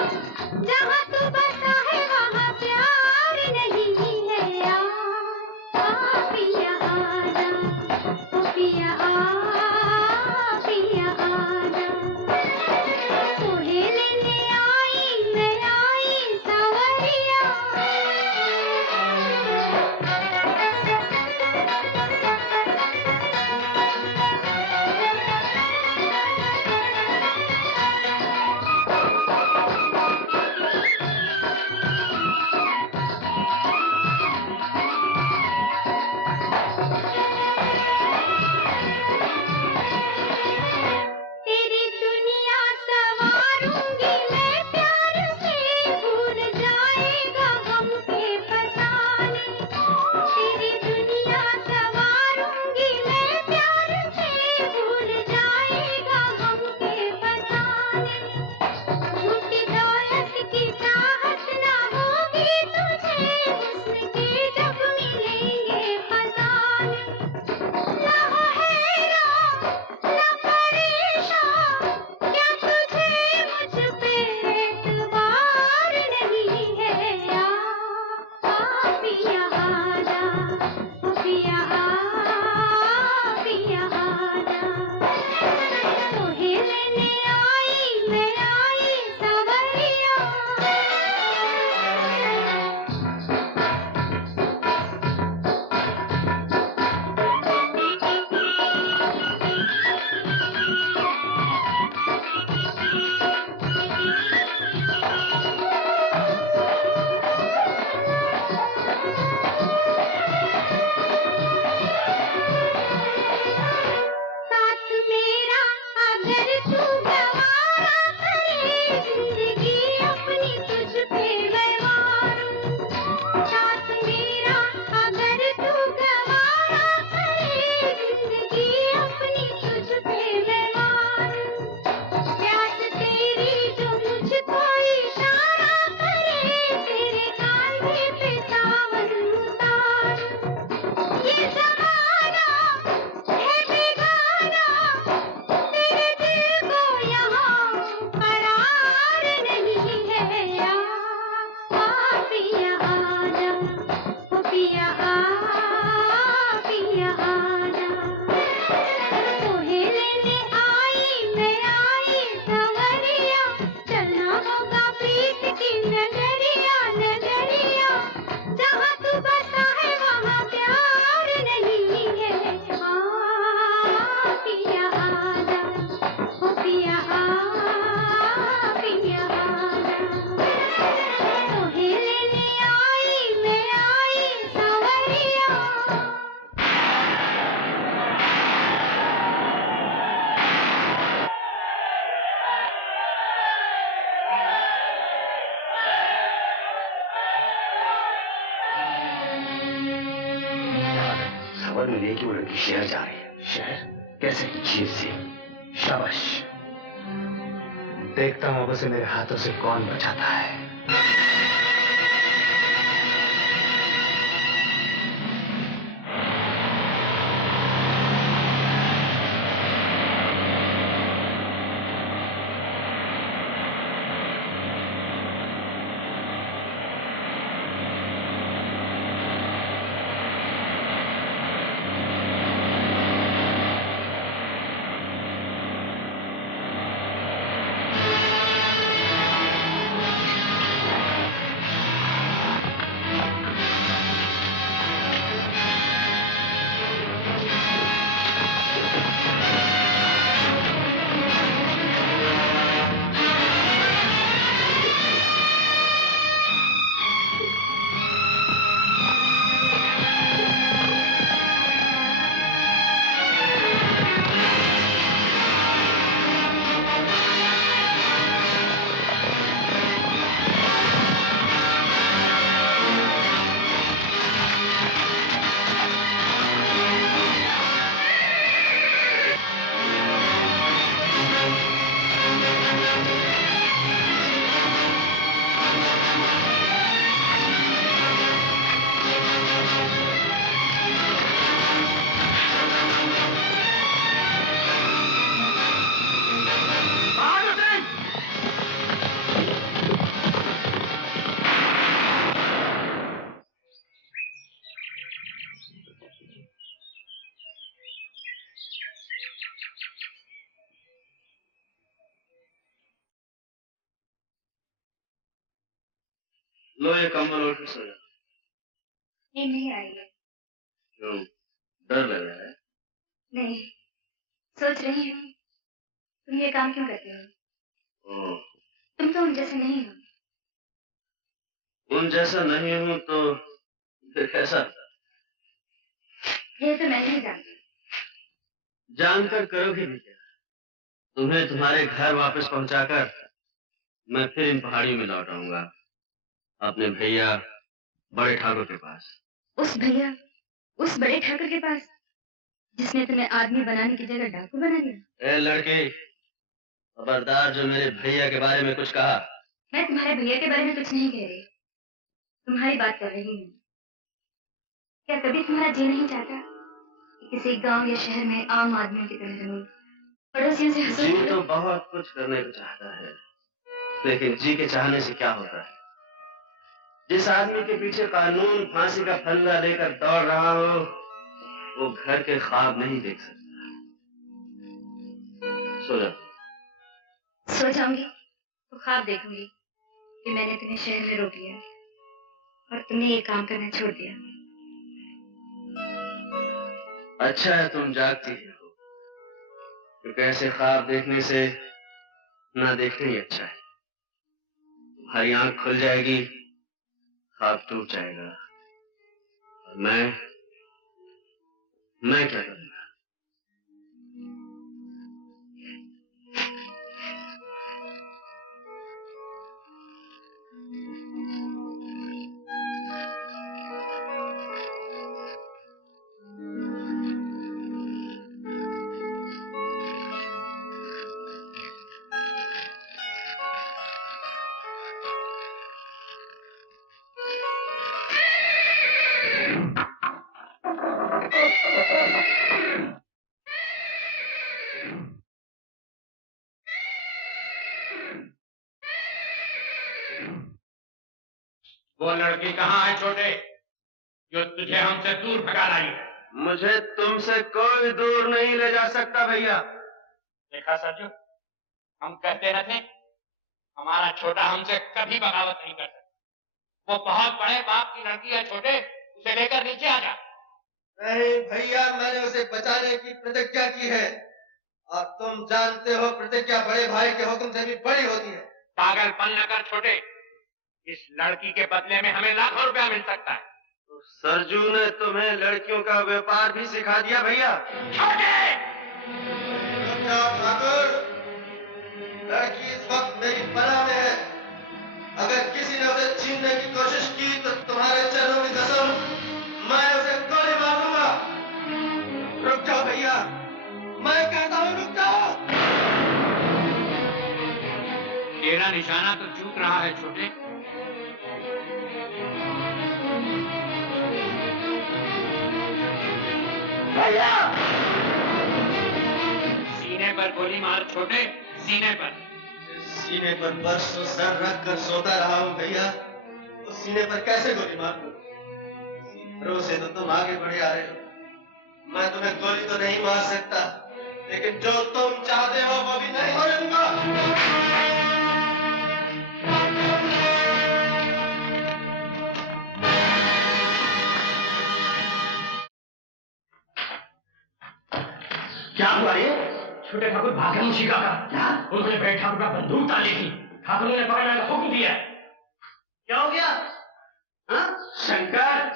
जहाँ तू बसा है वहाँ प्यार नहीं है यार। आ पिया आजा, ओ पिया पिया आजा, तोहे लेने आई सवरिया। तेरी दुनिया सवारूंगी मैं प्यार से, भूल जाएगा गम के फसाने। तेरी दुनिया सवारूंगी मैं प्यार से, भूल जाएगा गम के फसाने। झूठी दौलत की चाहत ना होगी तुझे, हुस्न के जब मिलेंगे खजाने। ना हो हैरान ना परेशान, क्या तुझे मुझ पे एतबार नहीं है यार। आ पिया आजा, ओ पिया आजा, तोहे लेने आई सवरिया। मिली कि वो लड़की शहर जा रही है। शहर? कैसे? जीप से। शाबाश। देखता हूं अब उसे मेरे हाथों से कौन बचाता है। लो ये कंबल ओढ़ के सो जा। नहीं आई है। क्यों, डर लग रहा है? नहीं, सोच रही हूँ तुम ये काम क्यों करते हो। तुम तो उन जैसे नहीं हो। उन जैसा नहीं हूँ तो फिर कैसा? ये तो मैं नहीं जानती। जानकर करोगे भी क्या? तुम्हें तुम्हारे घर वापस पहुंचाकर मैं फिर इन पहाड़ियों में लौट आऊंगा, अपने भैया बड़े ठाकुर के पास। उस भैया, उस बड़े ठाकुर के पास जिसने तुम्हें आदमी बनाने की जगह डाकू बना दिया। ए लड़की, खबरदार जो मेरे भैया के बारे में कुछ कहा। मैं तुम्हारे भैया के बारे में कुछ नहीं कह रही, तुम्हारी बात कर रही हूँ। क्या कभी तुम्हारा जी नहीं चाहता कि किसी गांव या शहर में आम आदमियों की तरह रहो, पड़ोसियों से हंसो? जी तो बहुत कुछ करने को चाहता है, लेकिन जी के चाहने से क्या होता है? जिस आदमी के पीछे कानून फांसी का फंदा लेकर दौड़ रहा हो, वो घर के ख्वाब नहीं देख सकता। सो जा। सो जाऊंगी तो ख्वाब देखूंगी कि मैंने तुम्हें शहर में रोक लिया और तुमने ये काम करना छोड़ दिया। अच्छा है तुम जागती हो, क्योंकि ऐसे ख्वाब देखने से ना देखना ही अच्छा है। तुम्हारी आंख खुल जाएगी, ख्वाब टूट जाएगा, और मैं क्या करूंगा? वो लड़की कहाँ है छोटे, जो तुझे हमसे दूर भगा लाई है? मुझे तुमसे कोई दूर नहीं ले जा सकता भैया। देखा सरजू, हम कहते न थे हमारा छोटा हमसे कभी बगावत नहीं कर सकता। वो बहुत बड़े बाप की लड़की है छोटे, उसे लेकर नीचे आ जा। नहीं भैया, मैंने उसे बचाने की प्रतिज्ञा की है, और तुम जानते हो प्रतिज्ञा बड़े भाई के हुक्म से भी बड़ी होती है। पागलपन न कर छोटे, इस लड़की के बदले में हमें लाखों रुपया मिल सकता है। तो सरजू ने तुम्हें लड़कियों का व्यापार भी सिखा दिया भैया? छोटे! ठाकुर, लड़की इस वक्त मेरी पनाह में है। अगर किसी ने उसे छीनने की कोशिश की तो तुम्हारे चरणों की कसम, मैं उसे गोली मार दूंगा। भैया। सीने पर गोली मार छोटे, सीने पर। सीने पर बरसों सर रख कर सोता रहा हूँ भैया, तो सीने पर कैसे गोली मार दूं? से तो तुम आगे बढ़े आ रहे हो। मैं तुम्हें गोली तो नहीं मार सकता, लेकिन जो तुम चाहते हो वो भी नहीं होने दूंगा। क्या हुआ ये? छोटे ठाकुर भागे मुशिका का। क्या? उन्होंने बड़े ठाकुर का बंदूक डाली थी। ठाकुर ने पकड़ने का हुक्म दिया। क्या हो गया? हाँ? शंकर,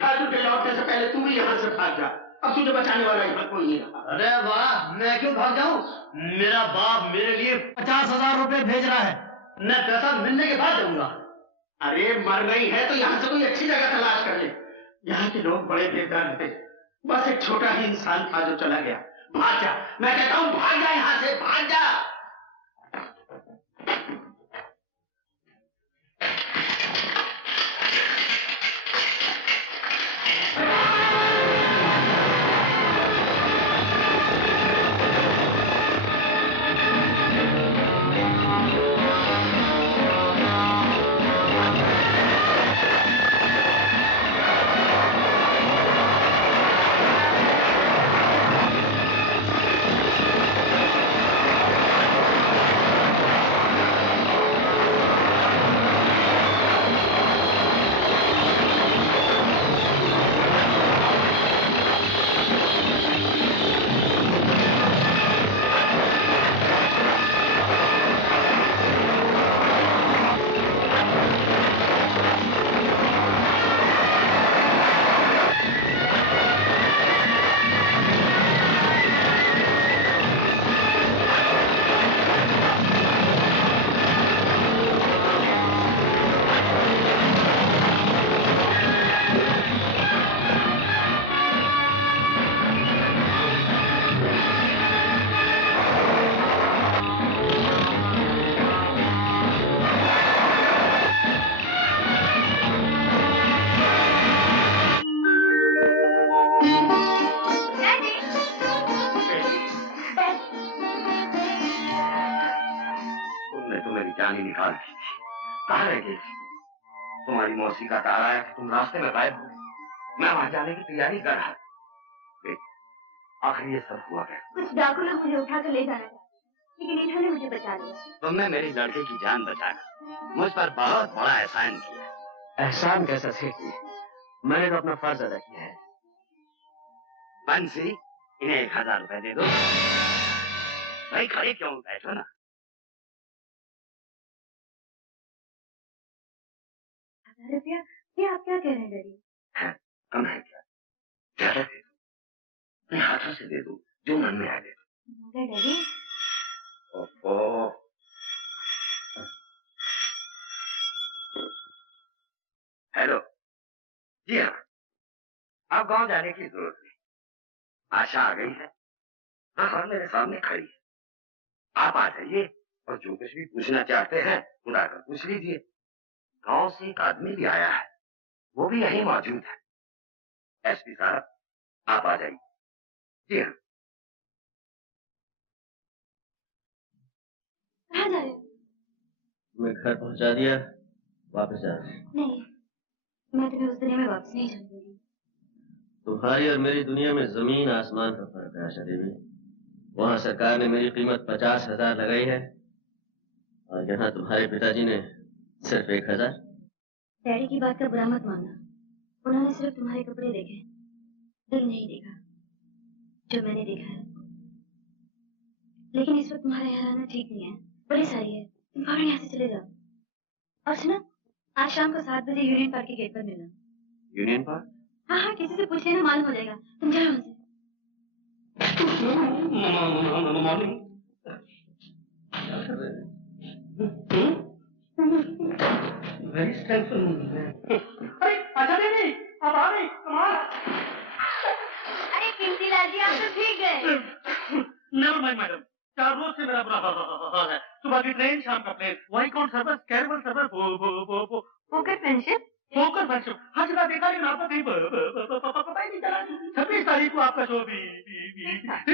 ठाकुर के लौटने से पहले तू भी यहाँ से भाग जा। अब तुझे बचाने वाला यहाँ कोई नहीं रहा। अरे वाह, मैं क्यों भाग जाऊं? मेरा बाप मेरे लिए 50,000 रुपए भेज रहा है। मैं पैसा मिलने के बाद दूंगा। अरे मर गई है तो यहाँ से कोई अच्छी जगह तलाश कर ले। यहाँ के लोग बड़े बेदर्द थे, बस एक छोटा ही इंसान था जो चला गया। भाग जा, मैं कहता हूँ भाग जा यहाँ से, भाग जा। कहाँ रह गई? तुम्हारी मौसी का तार आया कि तुम रास्ते में गायब हो गए। मैं वहां जाने की तैयारी कर रहा था। आखिर ये सब हुआ क्या? कुछ डाकू लोग मुझे उठाकर ले जाना चाहते, लेकिन इन्होंने मुझे बचा लिया। तुमने मेरी लड़के की जान बचाकर मुझ पर बहुत बड़ा एहसान किया। एहसान कैसा सेठ जी? मैंने तो अपना फर्ज अदा किया है। बंसी, इन्हें 1000 रुपए दे दो। भाई खड़े क्यों बैठो ना। 1000 रुपया? ये आप क्या कह रहे हैं डैडी? कम है क्या? ज्यादा दे दो, अपने हाथों से दे दो, जो मन में आ दे दो। मगर डैडी, ओहो, हेलो, जी हाँ, आप गांव जाने की जरूरत नहीं। आशा आ गई है, हाँ मेरे सामने खड़ी है। आप आ जाइए और जो कुछ भी पूछना चाहते हैं खुदा कर पूछ लीजिए। गांव से एक आदमी भी आया है, वो भी यहीं मौजूद है। एसपी साहब, आप आ जाइए। जी हाँ। कहाँ जा रहे हो? मैं घर पहुंचा दिया, वापस जा रहा हूं। नहीं, मैं तुम्हें उस दुनिया में वापस नहीं जाने दूंगी। तुम्हारी और मेरी दुनिया में जमीन आसमान का फर्क है आशा देवी। वहाँ सरकार ने मेरी कीमत 50,000 लगाई है और यहाँ तुम्हारे पिताजी ने सिर्फ 1,000। डैडी की बात का बुरा मत मानना, उन्होंने सिर्फ तुम्हारे कपड़े देखे, दिल नहीं देखा जो मैंने देखा है। लेकिन इस वक्त तुम्हारा यहाँ आना ठीक नहीं है, बड़ी सारी है, तुम फौरन यहाँ से चले जाओ। और सुनो, आज शाम को 7 बजे यूनियन पार्क के गेट पर मिलना। Union park? हाँ, किसी से पूछ लेना, मालूम हो जाएगा। तुम जाओ यहाँ से। Very stressful. अरे अच्छा नहीं, अब आ गई, कमाल। अरे कीमती लाल जी, आप तो ठीक गए। Never mind, madam. 4 रोज से मेरा बुरा हाल है। सुबह की ट्रेन, शाम का प्लेन, वही कौन service, Caravelle service, Fokker friendship. Fokker friendship. हर जगह देखा, लेकिन आपको कहीं पता ही नहीं चला। 26 तारीख को आपका जो भी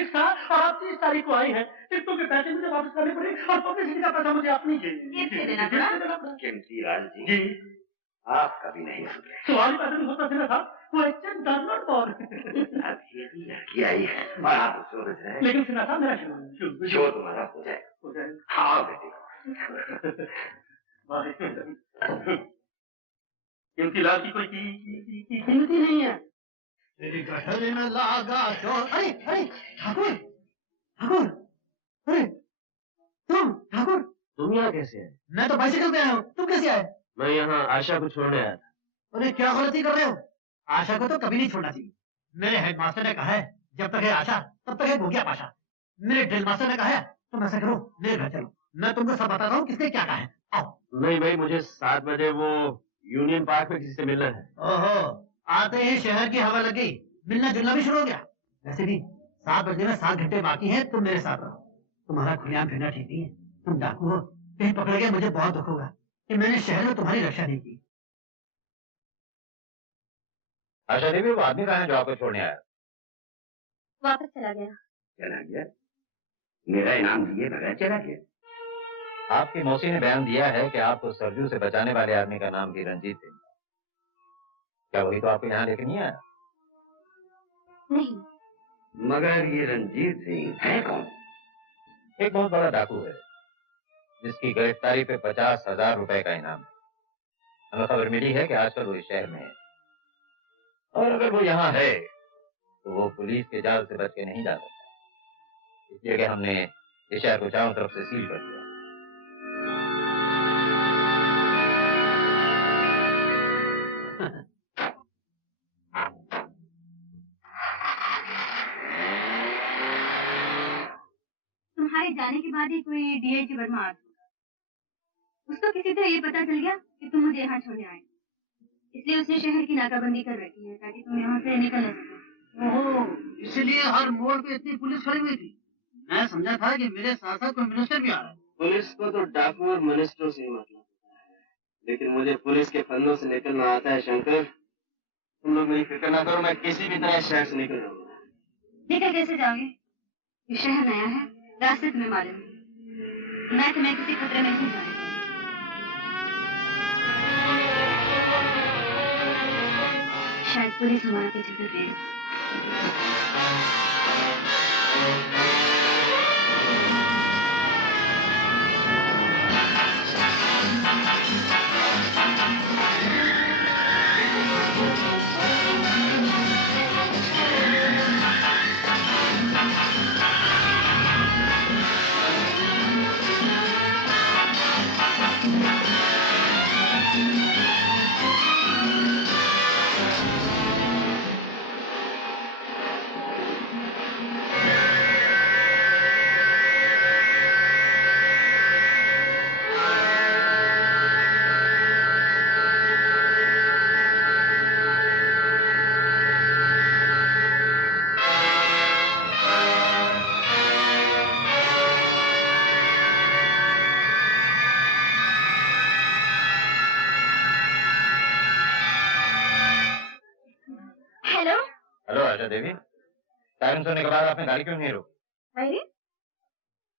था, और आप 30 तारीख को आई हैं, टिकटों के पैसे मुझे वापस करने पड़े और पब्लिसिटी का पैसा मुझे अपनी कीमती लाल जी, आप कभी नहीं सुधरे। सवाल ही पैसे नहीं होता सीना था, वो एक्चुअली डज नॉट फॉर। अभी लड़की आई है और आप सोच रहे हैं, लेकिन सीना था मेरा शो तुम्हारा हो जाएगा। हाँ बेटी, कीमती लाल की कोई कीमती नहीं है। तेरी गठरी में लागा चोर। अरे अरे ठाकुर, ठाकुर, अरे ठाकुर, तुम यहाँ कैसे हैं? मैं तो बाइसिकल पे आया हूँ, तुम कैसे आए? मैं यहाँ आशा को छोड़ने आया था। अरे क्या गलती कर रहे हो? आशा को तो कभी नहीं छोड़ना चाहिए। मेरे हेडमास्टर ने कहा है, जब तक है आशा तब तक है भूखिया पाशा। मेरे ड्रिल मास्टर ने कहा है, तुम ऐसा करो, मेरे घर चलो, मैं तुमको सब बताता हूँ किसने क्या कहा है। आओ। नहीं भाई, मुझे 7 बजे वो यूनियन पार्क में किसी से मिलना है। ओहो, आते ही शहर की हवा लग गई, मिलना जुलना भी शुरू हो गया। वैसे भी 7 बजे में 7 घंटे बाकी हैं, तुम मेरे साथ रहो। तुम्हारा खुलेआम फिरना ठीक नहीं है, तुम डाकू हो, कहीं पकड़ गए मुझे बहुत दुख होगा कि मैंने शहर में तुम्हारी रक्षा नहीं की। आशा देवी, वो आदमी कहाँ है जो आपको छोड़ने आया? वापस चला गया। चला गया? मेरा इनाम दिए बगैर चला गया? आपकी मौसी ने बयान दिया है कि आपको सरजू से बचाने वाले आदमी का नाम भी रंजीत सिंह। क्या वही तो आपको यहाँ लेके नहीं आया? नहीं। मगर ये रंजीत सिंह है कौन? एक बहुत बड़ा डाकू है जिसकी गिरफ्तारी पे 50,000 रुपए का इनाम है। हमें खबर मिली है कि आजकल वो इस शहर में है, और अगर वो यहाँ है तो वो पुलिस के जाल से बच के नहीं जा सकता। इसलिए कि हमने इस शहर को चारों तरफ से सील कर दिया। तुम्हारे जाने के बाद ही कोई डीआईजी वर्मा आ गया। उसको किसी तरह ये पता चल गया कि तुम मुझे यहाँ छोड़ने आए, इसलिए उसने शहर की नाकाबंदी कर रखी है ताकि तुम यहाँ से निकल न सको। ओहो, इसलिए हर मोड़ पे इतनी पुलिस खड़ी हुई थी। मैं समझा था कि मेरे साथ साथ कोई मिनिस्टर भी आ रहा है। पुलिस को तो डाकू और मिनिस्टरों से ही मतलब है, लेकिन मुझे पुलिस के फंदों से निकलना आता है। शंकर, तुम लोग मेरी फिक्र ना करो, मैं किसी भी तरह शहर से निकल जाऊंगा। निकल कैसे जाओगे? ये शहर नया है, रास्ते तुम्हें मालूम है। मैं तुम्हें किसी खतरे में नहीं जाने दूंगी। शायद पुलिस हमारा पीछे कर रही है। हेलो आशा देवी, सायरन सुनने के बाद आपने गाड़ी क्यों नहीं रोकी? अरे,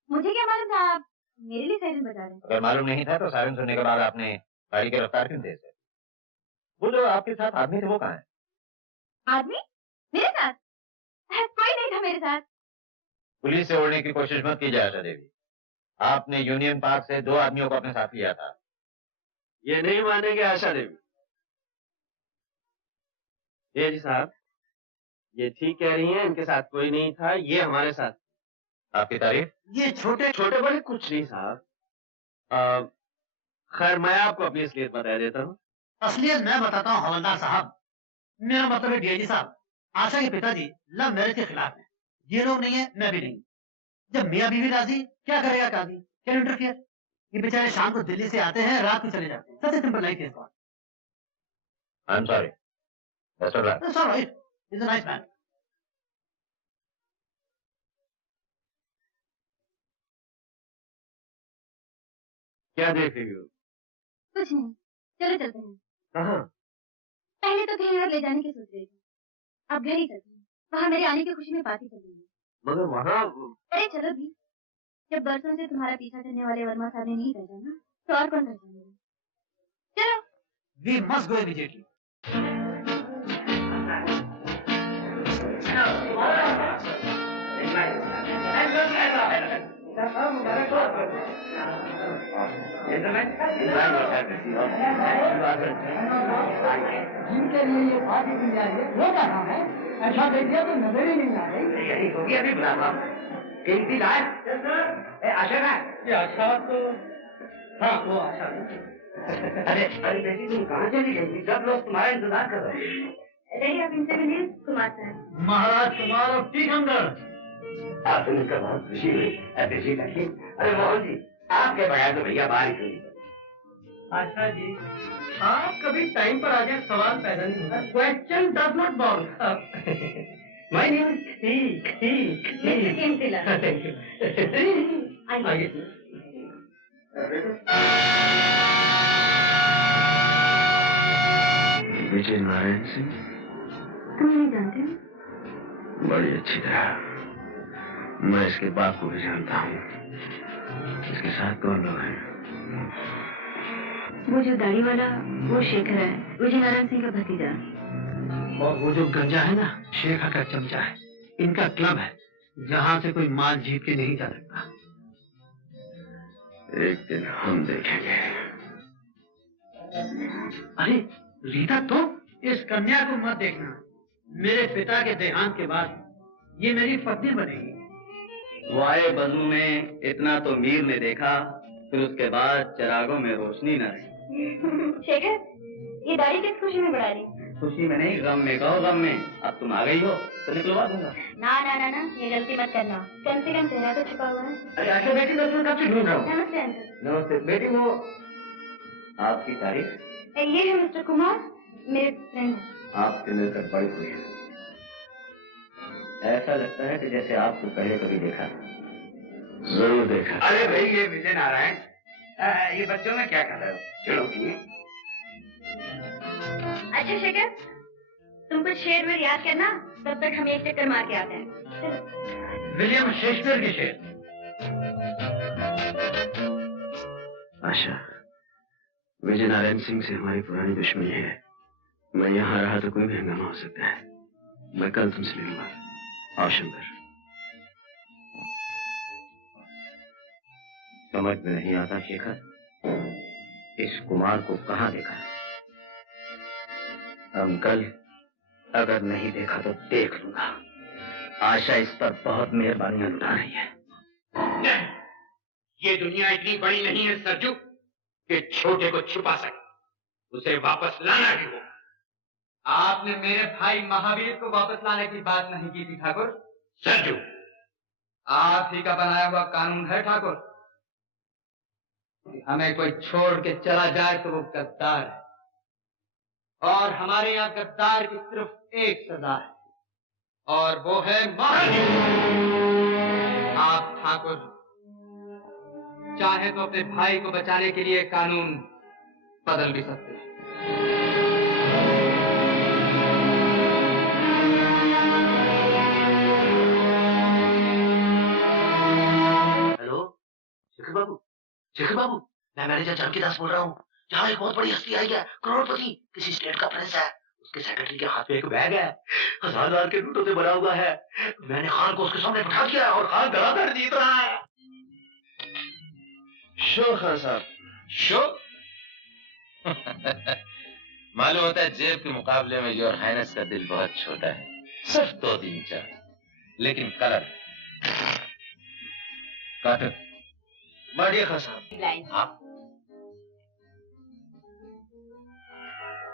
मुझे क्या मालूम था आप मेरे लिए सायरन बजा रहे हैं? अगर मालूम नहीं था तो सायरन सुनने के बाद आपने गाड़ी की रफ्तार क्यों तेज कर? वो जो आपके साथ आदमी थे वो कहाँ है? आदमी? मेरे साथ? कोई नहीं था मेरे साथ। पुलिस से उड़ने की कोशिश मत कीजिए आशा देवी। आपने यूनियन पार्क से 2 आदमियों को अपने साथ लिया था। ये नहीं मानेंगे आशा देवी। ये जी साहब, ये ठीक कह रही हैं, इनके साथ कोई नहीं था, ये हमारे साथ। आपकी तारीफ? ये छोटे छोटे बड़े कुछ नहीं साहब। खैर, मैं आपको अपनी असलियत बता देता हूँ। असलियत मैं बताता हूँ हवलदार साहब। मेरा मतलब है डीआईजी साहब, आशा के पिताजी लव मैरिज के खिलाफ हैं। ये लोग नहीं है, मैं भी नहीं। जब मियाँ बीवी राजी, क्या करेगा काजी? क्या इंटरफियर? ये बेचारे शाम को दिल्ली से आते हैं, रात को चले जाते हैं। सबसे सिंपल लाइफ है। I'm sorry. That's all right. That's all right. He's a nice man. क्या देख रही हो? कुछ नहीं, चलो चलते हैं। कहाँ? पहले तो कहीं और ले जाने की सोच रही थी, अब घर ही चलते हैं। वहाँ मेरे आने की खुशी में पार्टी चलेगी। मगर वहाँ अरे चलो भी, जब बरसों से तुम्हारा पीछा करने वाले वर्मा साहब ने नहीं पहचाना तो और कौन पहचानेगा? चलो। We must go immediately. जिनके लिए ये पार्टी दी जा रही है वो कहाँ है? ऐसा देखिए तो नजर ही नहीं आ रही। यही होगी अभी बुलावा। कीमती लाल, आशा का? ये आशा तो हाँ वो आशा। अरे बेटी तुम कहाँ चली गई थी? सब लोग तुम्हारा इंतजार कर रहे हैं। रही आप इनसे मिलिए कुमार साहब। महाराज कुमार और टीकमगढ़। आपसे मिलकर बहुत खुशी हुई। अरे मोहन जी, आपके बगैर तो भैया बाहर ही नहीं। आशा जी, आप कभी टाइम पर आ जाए सवाल पैदा नहीं होता। Question does not ball. My name ठीक मिस्टर केमतिला। आइए। विजय नारायण सिंह तुम नहीं जानते? बड़ी अच्छी तरह। मैं इसके बाप को भी जानता हूँ। इसके साथ कौन लोग हैं? वो जो दाढ़ी वाला वो शेखर है, विजय नारायण सिंह का भतीजा। और वो जो गंजा है ना, शेखर का चमचा है। इनका क्लब है जहाँ से कोई माल जीत के नहीं जा सकता। एक दिन हम देखेंगे। अरे रीता, तो इस कन्या को मत देखना। मेरे पिता के देहांत के बाद ये मेरी पत्नी बनेगी। वाए बजू में इतना तो मीर ने देखा, फिर उसके बाद चिरागों में रोशनी न रही। शेखर, ये दाढ़ी किस खुशी में बढ़ा रही? खुशी में नहीं, गम में। कहो गम में। अब तुम आ गई हो तो निकलवा दूंगा। ना ना ना ना, ये गलती मत करना। कम से कम चेहरा तो छुपा हुआ है। अरे आशा बेटी, मैं तुम्हें कब से ढूंढ रहा हूँ। नमस्ते अंकल। नमस्ते बेटी। वो आपकी तारीफ? ये है मिस्टर कुमार, मेरे फ्रेंड हैं। आपसे मिलकर बड़ी खुशी हुई। ऐसा लगता है कि जैसे आपको पहले कभी देखा। जरूर देखा। अरे भाई, ये विजय नारायण, ये बच्चों में क्या कर रहे हो? चलो की। अच्छा शेखर, तुम कुछ शेर वेर याद करना, तब तक हम एक चक्कर मार के आते हैं। विलियम शेक्सपियर के शेर। आशा, विजय नारायण सिंह से हमारी पुरानी दुश्मनी है। मैं यहाँ रहा तो कोई भी हंगामा हो सकता है। मैं कल तुमसे मिलूंगा। आओ शंकर। समझ में नहीं आता शेखर, इस कुमार को कहाँ देखा? अंकल, अगर नहीं देखा तो देख लूंगा। आशा इस पर बहुत मेहरबानियां लुटा रही है। नहीं, ये दुनिया इतनी बड़ी नहीं है सरजू कि छोटे को छुपा सके। उसे वापस लाना भी हो। आपने मेरे भाई महावीर को वापस लाने की बात नहीं की थी ठाकुर। सरजू, आप ही का बनाया हुआ कानून है ठाकुर। हमें कोई छोड़ के चला जाए तो वो गद्दार है, और हमारे यहाँ गद्दार की सिर्फ एक सजा है, और वो है मौत। आप ठाकुर चाहे तो अपने भाई को बचाने के लिए कानून बदल भी सकते हैं। हेलो शेखर बाबू, मैं मैनेजर जानकी दास बोल रहा हूँ। यहाँ एक बहुत बड़ी हस्ती आई है, करोड़पति, किसी स्टेट का प्रिंस है। उसके सेक्रेटरी के हाथ में एक बैग है, 1000 के नोटों से भरा हुआ है। मैंने खान को उसके सामने बिठा दिया और खान धड़ाधड़ जीत रहा है। शो खान साहब, शो? मालूम होता है जेब के मुकाबले में योर हाइनेस का दिल बहुत छोटा है। सिर्फ 2-3 चार, लेकिन कलर कॉटन। बढ़िया खान साहब। हाँ,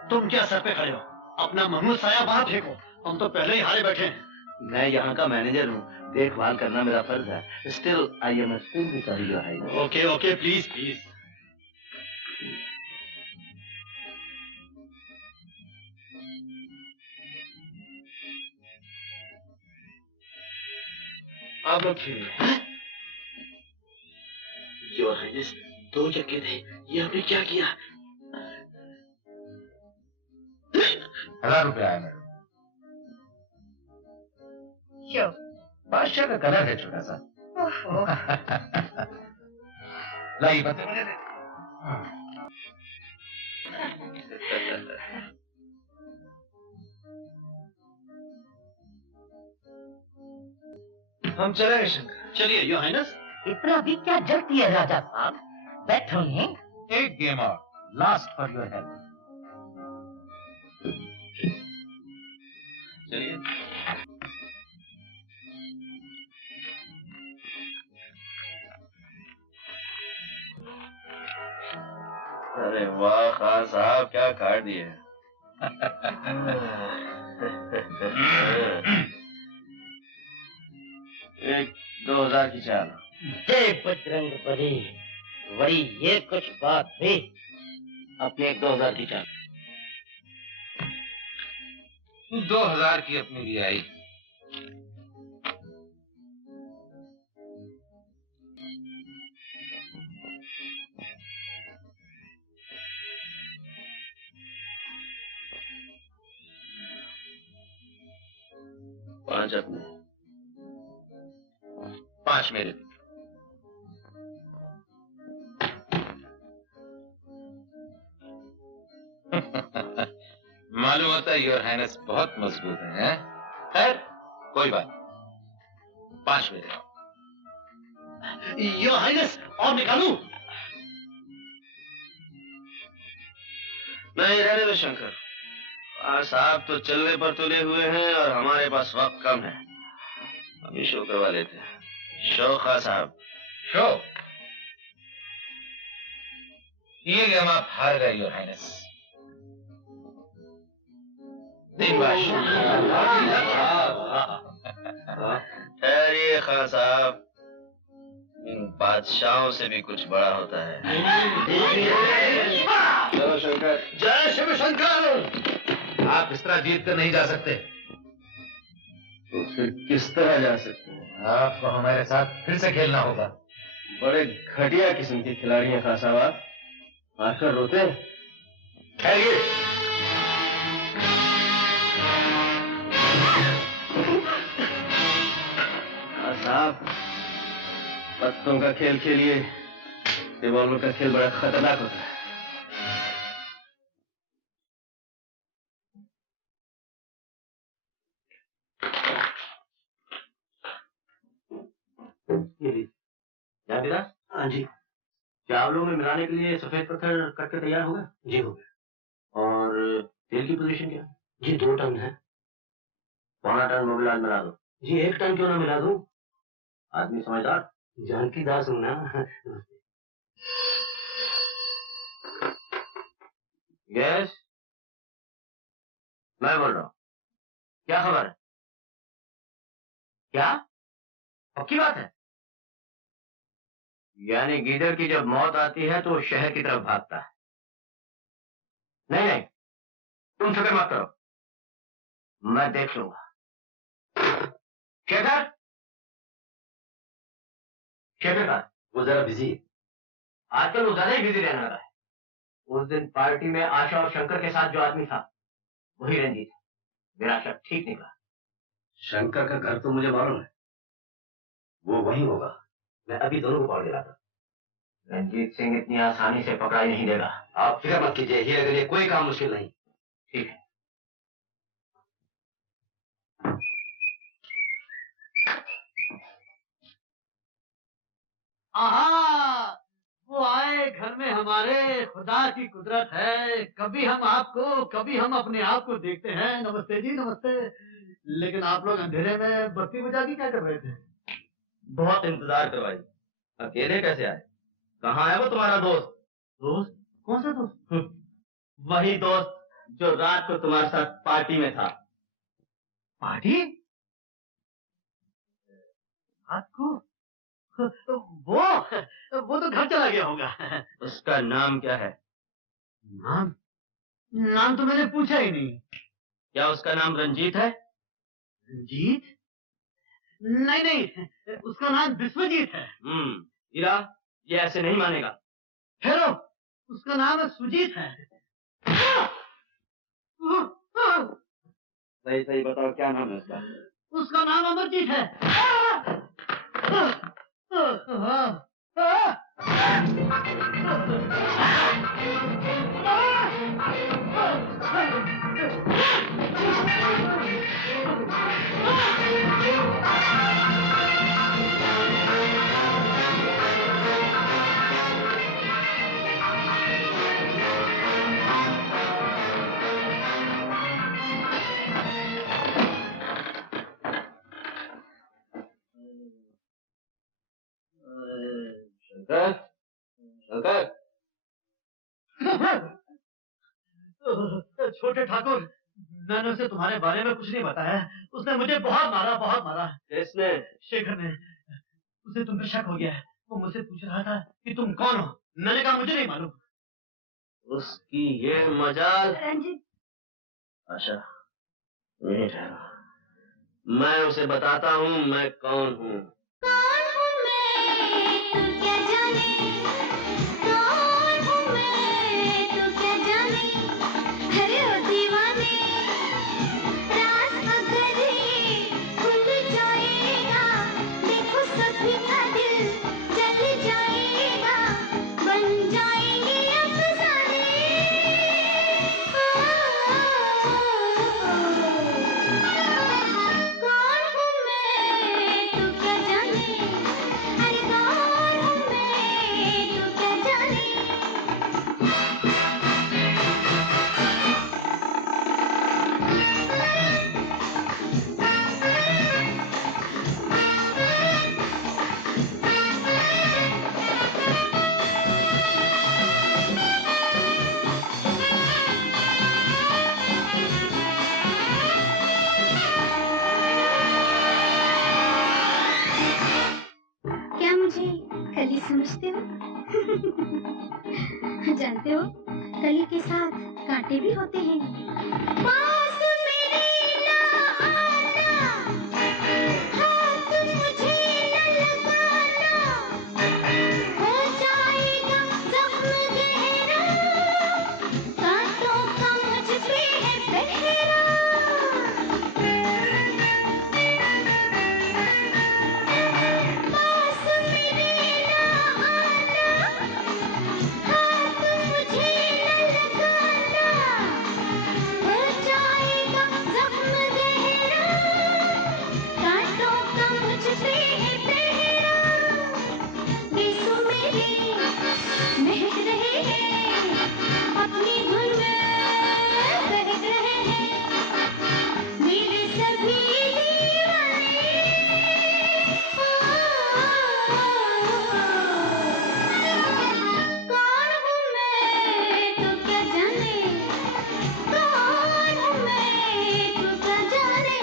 तुम क्या सर पे खड़े हो? अपना महमूद साया वहां फेंको। हम तो पहले ही हारे बैठे हैं। मैं यहाँ का मैनेजर हूँ, देखभाल करना मेरा फर्ज है। Still I am extremely sorry your highness. Okay okay, please please. आप लोग खेलिए। योर हाइनेस, 2 चक्के थे, ये हमने क्या किया? 1000 रुपया है मैडम। क्यों? बादशाह का कलर है छोटा सा। लाई बता मुझे दे। हम चलेंगे शंकर। चलिए योर हाइनेस। इतना भी क्या जल्दी है राजा साहब, बैठिए। एक गेम और, लास्ट फॉर योर हेल्प। चलिए। अरे वाह खान साहब, क्या काट दिए। एक 2000 की चाल। जय बजरंग बली, वही ये कुछ बात हुई। अपने एक 2000 की चाल। 2000 की अपनी भी आई। पांच अपने। 5 मेरे। मालूम होता है योर हाइनेस बहुत मजबूत है। खैर कोई बात, 5 मेरे। योर हाइनेस, और निकालूं? नहीं, रहने दो शंकर। साहब तो चलने पर तुले हुए हैं और हमारे पास वक्त कम है। हम ही शो करवा लेते हैं। शो खान साहब। शो? ये गेम आप हार गए योर हाइनेस। ठहरिए खान साहब, इन बादशाहों से भी कुछ बड़ा होता है। चलो शंकर। जय शिव शंकर। आप इस तरह जीत कर नहीं जा सकते। तो फिर किस तरह जा सकते हैं? आपको हमारे साथ फिर से खेलना होगा। बड़े घटिया किस्म के खिलाड़ी हैं खान साहब आप, आकर रोते हैं। ठहरिए। खान साहब, पत्तों का खेल खेलिए, रिवॉल्वर का खेल बड़ा खतरनाक होता है। जावेदास। हाँ जी। चावलों में मिलाने के लिए सफेद पत्थर कट तैयार हो गया? जी हो गया। और तेल की पोजीशन क्या है? जी 2 टन है। 1.25 टन मोबिलाज मिला दो। जी 1 टन क्यों ना मिला दूं? आदमी समझदार। जानकी दास हूं ना। यस, मैं बोल रहा हूँ। क्या खबर है? क्या पक्की बात है? यानी गीदड़ की जब मौत आती है तो वो शहर की तरफ भागता है। नहीं नहीं, तुम फिक्र मत करो, मैं देख लूंगा। शेखर, शेखर का वो जरा बिजी है आजकल। वो ज्यादा ही बिजी रहने लगा है। उस दिन पार्टी में आशा और शंकर के साथ जो आदमी था वही रंजीत है। मेरा शक ठीक निकला। शंकर का घर तो मुझे मालूम है, वो वहीं होगा। मैं अभी दोनों को पकड़ के लाता। रंजीत सिंह इतनी आसानी से पकड़ाई नहीं देगा। आप फिक्र मत कीजिए, हीरे के लिए कोई काम मुश्किल नहीं। ठीक है। आहा, वो आए घर में हमारे, खुदा की कुदरत है। कभी हम आपको, कभी हम अपने आप को देखते हैं। नमस्ते जी, नमस्ते। लेकिन आप लोग अंधेरे में बत्ती बुझा के क्या कर रहे थे? बहुत इंतजार करवाई, अकेले कैसे आए? कहाँ है वो तुम्हारा दोस्त? दोस्त? कौन सा दोस्त? वही दोस्त जो रात को तुम्हारे साथ पार्टी में था। पार्टी? रात को? वो तो घर चला गया होगा। उसका नाम क्या है? नाम? नाम तो मैंने पूछा ही नहीं। क्या उसका नाम रंजीत है? रंजीत? नहीं नहीं, उसका नाम विश्वजीत है। हीरा, ये ऐसे नहीं मानेगा। हेलो, उसका नाम सुजीत है। सही सही बताओ, क्या नाम है उसका? उसका नाम अमरजीत है। शंकर, शंकर। छोटे ठाकुर, मैंने उसे तुम्हारे बारे में कुछ नहीं बताया। उसने मुझे बहुत मारा, बहुत मारा। किसने? शेखर ने। उसे तुम पे शक हो गया है। वो मुझसे पूछ रहा था कि तुम कौन हो। मैंने कहा मुझे नहीं मालूम। उसकी ये मजाल। रंजित। आशा, यहीं ठहरो। मैं उसे बताता हूँ मैं कौन हूँ। कौन हूँ मैं तू क्या जाने, कौन हूँ मैं तू क्या जाने, अरे ओ दीवाने राज अगर खुल जाएगा, देखो सभी का दिल जल जाएगा, बन जाएंगे अफसाने। कौन हूँ मैं तू क्या जाने, अरे कौन हूँ मैं तू क्या जाने। क्या मुझे कली समझते हो? जानते हो कली के साथ कांटे भी होते हैं। पास मेरे ना आना, हाथ मुझे न लगाना, हो जाएगा जख्म गहरा, कांटों का मुझ पे है पहरा। पास मेरे ना आना, हाथ मुझे न लगाना, हो जाएगा जख्म गहरा, कांटों का मुझ पे है पहरा। बेसुमेरे महक रहे हैं, अपनी धुन में बहक रहे हैं, मेरे सभी दीवाने। कौन हूँ मैं तू क्या जाने, कौन हूँ मैं तू क्या जाने।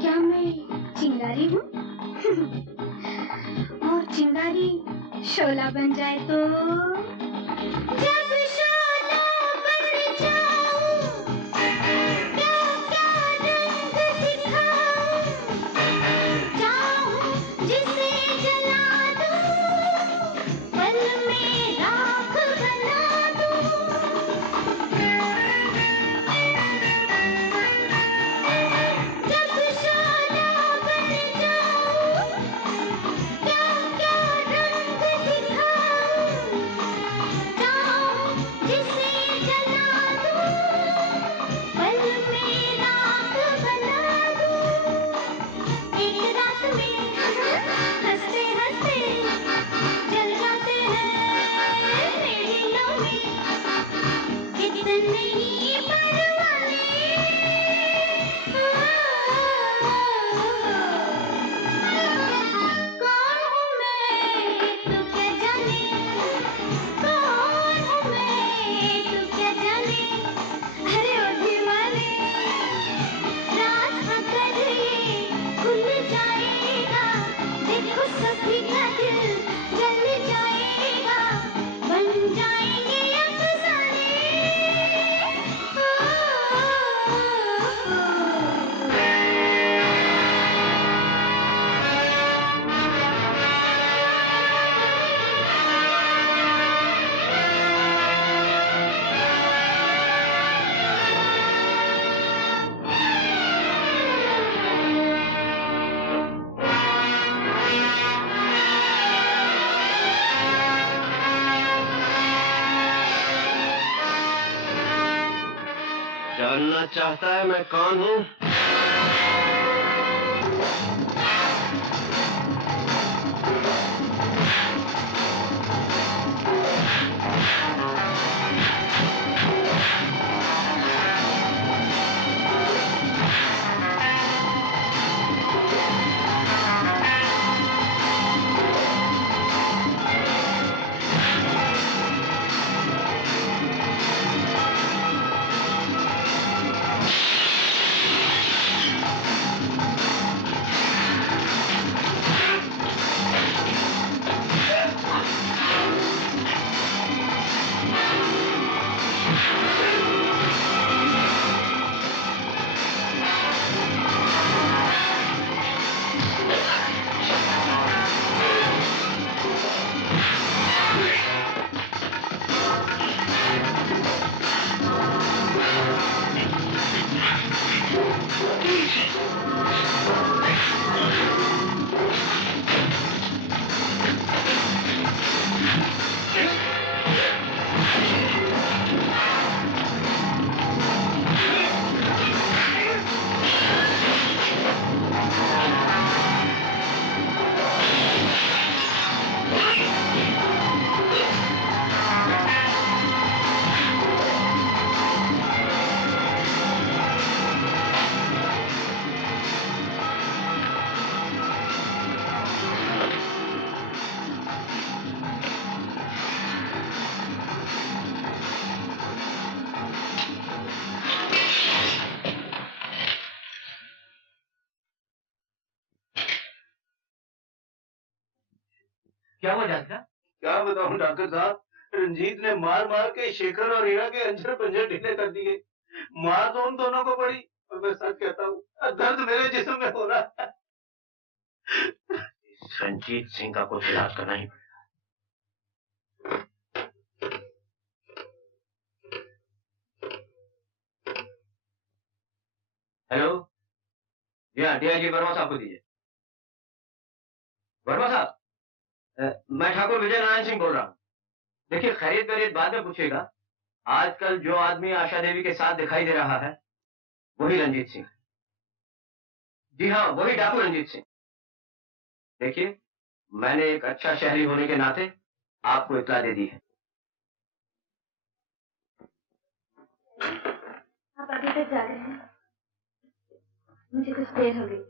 क्या मैं चिंगारी हूँ? और चिंगारी शोला बन जाए तो? जब शोला बन जाऊं, क्या क्या रंग दिखाऊं, चाहूं जिसे जला दूं, पल में राख बना दूं। जब शोला बन जाऊं, क्या क्या रंग दिखाऊं, चाहूं जानना चाहता है मैं कौन हूँ? क्या हुआ जानका? क्या बताऊं डॉक्टर साहब, रंजीत ने मार मार के शेखर और हीरा के अंजर पंजर ढीले कर दिए। मार तो उन दोनों को पड़ी, और मैं सच कहता हूँ दर्द मेरे जिस्म में हो रहा है। रंजीत सिंह का कुछ इलाज करना ही पड़ेगा। हेलो, जी हाँ, डीआईजी वर्मा साहब को दीजिए। वर्मा साहब, मैं ठाकुर विजय नारायण सिंह बोल रहा हूँ। देखिए, खैरियत वैरियत बाद में पूछिएगा। आजकल जो आदमी आशा देवी के साथ दिखाई दे रहा है वही रंजीत सिंह। जी हाँ, वही डाकू रंजीत सिंह। देखिए, मैंने एक अच्छा शहरी होने के नाते आपको इत्तला दे दी है। आप अभी तक जा रहे हैं? मुझे कुछ देर हो गई।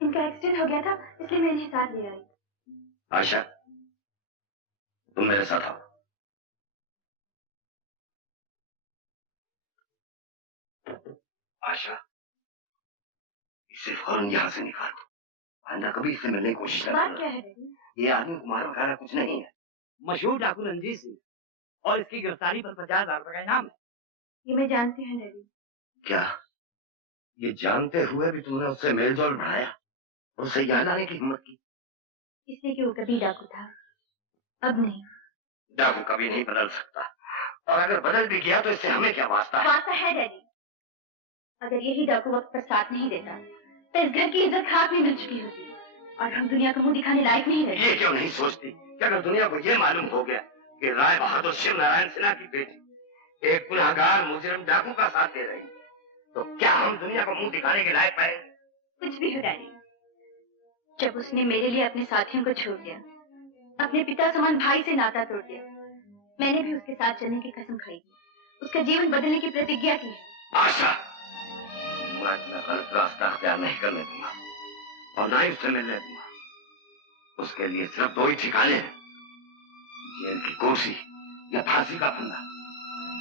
इनका एक्सीडेंट हो गया था, इसलिए मैं इन्हें साथ ले आई। आशा, तुम मेरे साथ आओ। आशा, इसे फौरन यहाँ से निकालो। आंदा कभी इससे मिलने की कोशिश न बात क्या है डैडी? ये आदमी कुमार वगैरह कुछ नहीं है। मशहूर डाकू रंजीत सिंह, और इसकी गिरफ्तारी पर 50,000 रुपए का इनाम है। ये मैं जानती हूँ डैडी। क्या ये जानते हुए भी तुमने उससे मेलजोल बढ़ाया और उसे यहाँ लाने की हिम्मत की? इसलिए कि वो कभी डाकू था, अब नहीं। डाकू कभी नहीं बदल सकता, और अगर बदल भी गया तो इससे हमें क्या वास्ता है? वास्ता है डैडी। अगर यही डाकू वक्त पर साथ नहीं देता तो इस घर की इज्जत खाक में मिल चुकी होती और हम दुनिया को मुंह दिखाने लायक नहीं रहते। ये क्यों नहीं सोचती कि अगर दुनिया को ये मालूम हो गया कि राय बहादुर शिव नारायण सिन्हा की बेटी एक गुनहगार मुजरिम डाकू का साथ दे रही, तो क्या हम दुनिया को मुंह दिखाने के लायक पाए? कुछ भी हो डैडी, जब उसने मेरे लिए अपने साथियों को छोड़ दिया, अपने पिता समान भाई से नाता तोड़ दिया, मैंने भी उसके साथ चलने की कसम खाई, उसका जीवन बदलने की प्रतिज्ञा की है। आशा, मैं अपना गलत रास्ता अख्तियार नहीं करने दूंगा और ना ही उससे मिलने दूंगा। उसके लिए सिर्फ दो ही ठिकाने हैं, जेल की कुर्सी या फांसी का फंदा।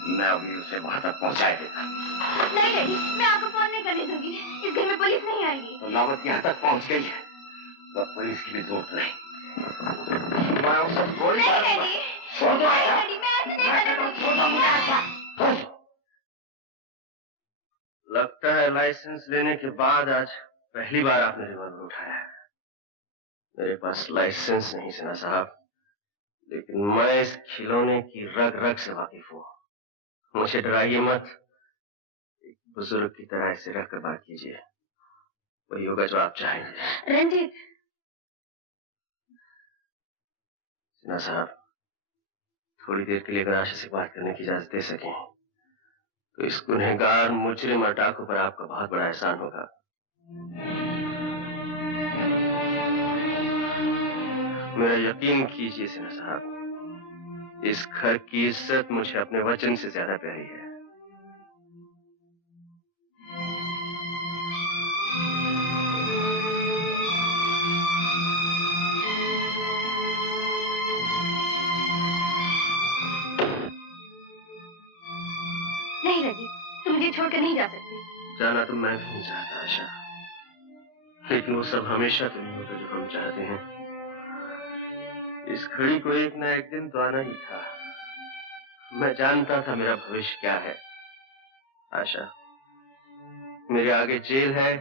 मैं अभी उसे वहां तक पहुंचाए देता। नहीं डैडी, मैं आपको फोन नहीं करने दूंगी। इस घर में पुलिस नहीं आएगी। तो नौबत यहाँ तक पहुंच गई है तो पुलिस की भी जरूरत नहीं। मैं उसे गोली मार दूंगा। छोड़ दो आशा। लगता है लाइसेंस लेने के बाद आज पहली बार आपने रिवॉल्वर उठाया है। मेरे पास लाइसेंस नहीं सिन्हा साहब, लेकिन मैं इस खिलौने की रग रग से वाकिफ हूँ। मुझे डराइए मत, एक बुजुर्ग की तरह ऐसे रहकर बात कीजिए, वही होगा जो आप चाहेंगे। रंजीत। सिन्हा साहब, थोड़ी देर के लिए अगर आशा से बात करने की इजाजत दे सकें तो इस गुनहगार मुजरिम और डाकू पर आपका बहुत बड़ा एहसान होगा। मेरा यकीन कीजिए सिन्हा साहब, इस घर की इज्जत मुझे अपने वचन से ज्यादा प्यारी है। नहीं रंजीत, तुम मुझे छोड़कर नहीं जा सकते। जाना तो मैं भी नहीं चाहता आशा, लेकिन वो सब हमेशा तो नहीं होता जो हम चाहते हैं। इस घड़ी को एक ना एक दिन तो आना ही था। मैं जानता था मेरा भविष्य क्या है। आशा, मेरे आगे जेल है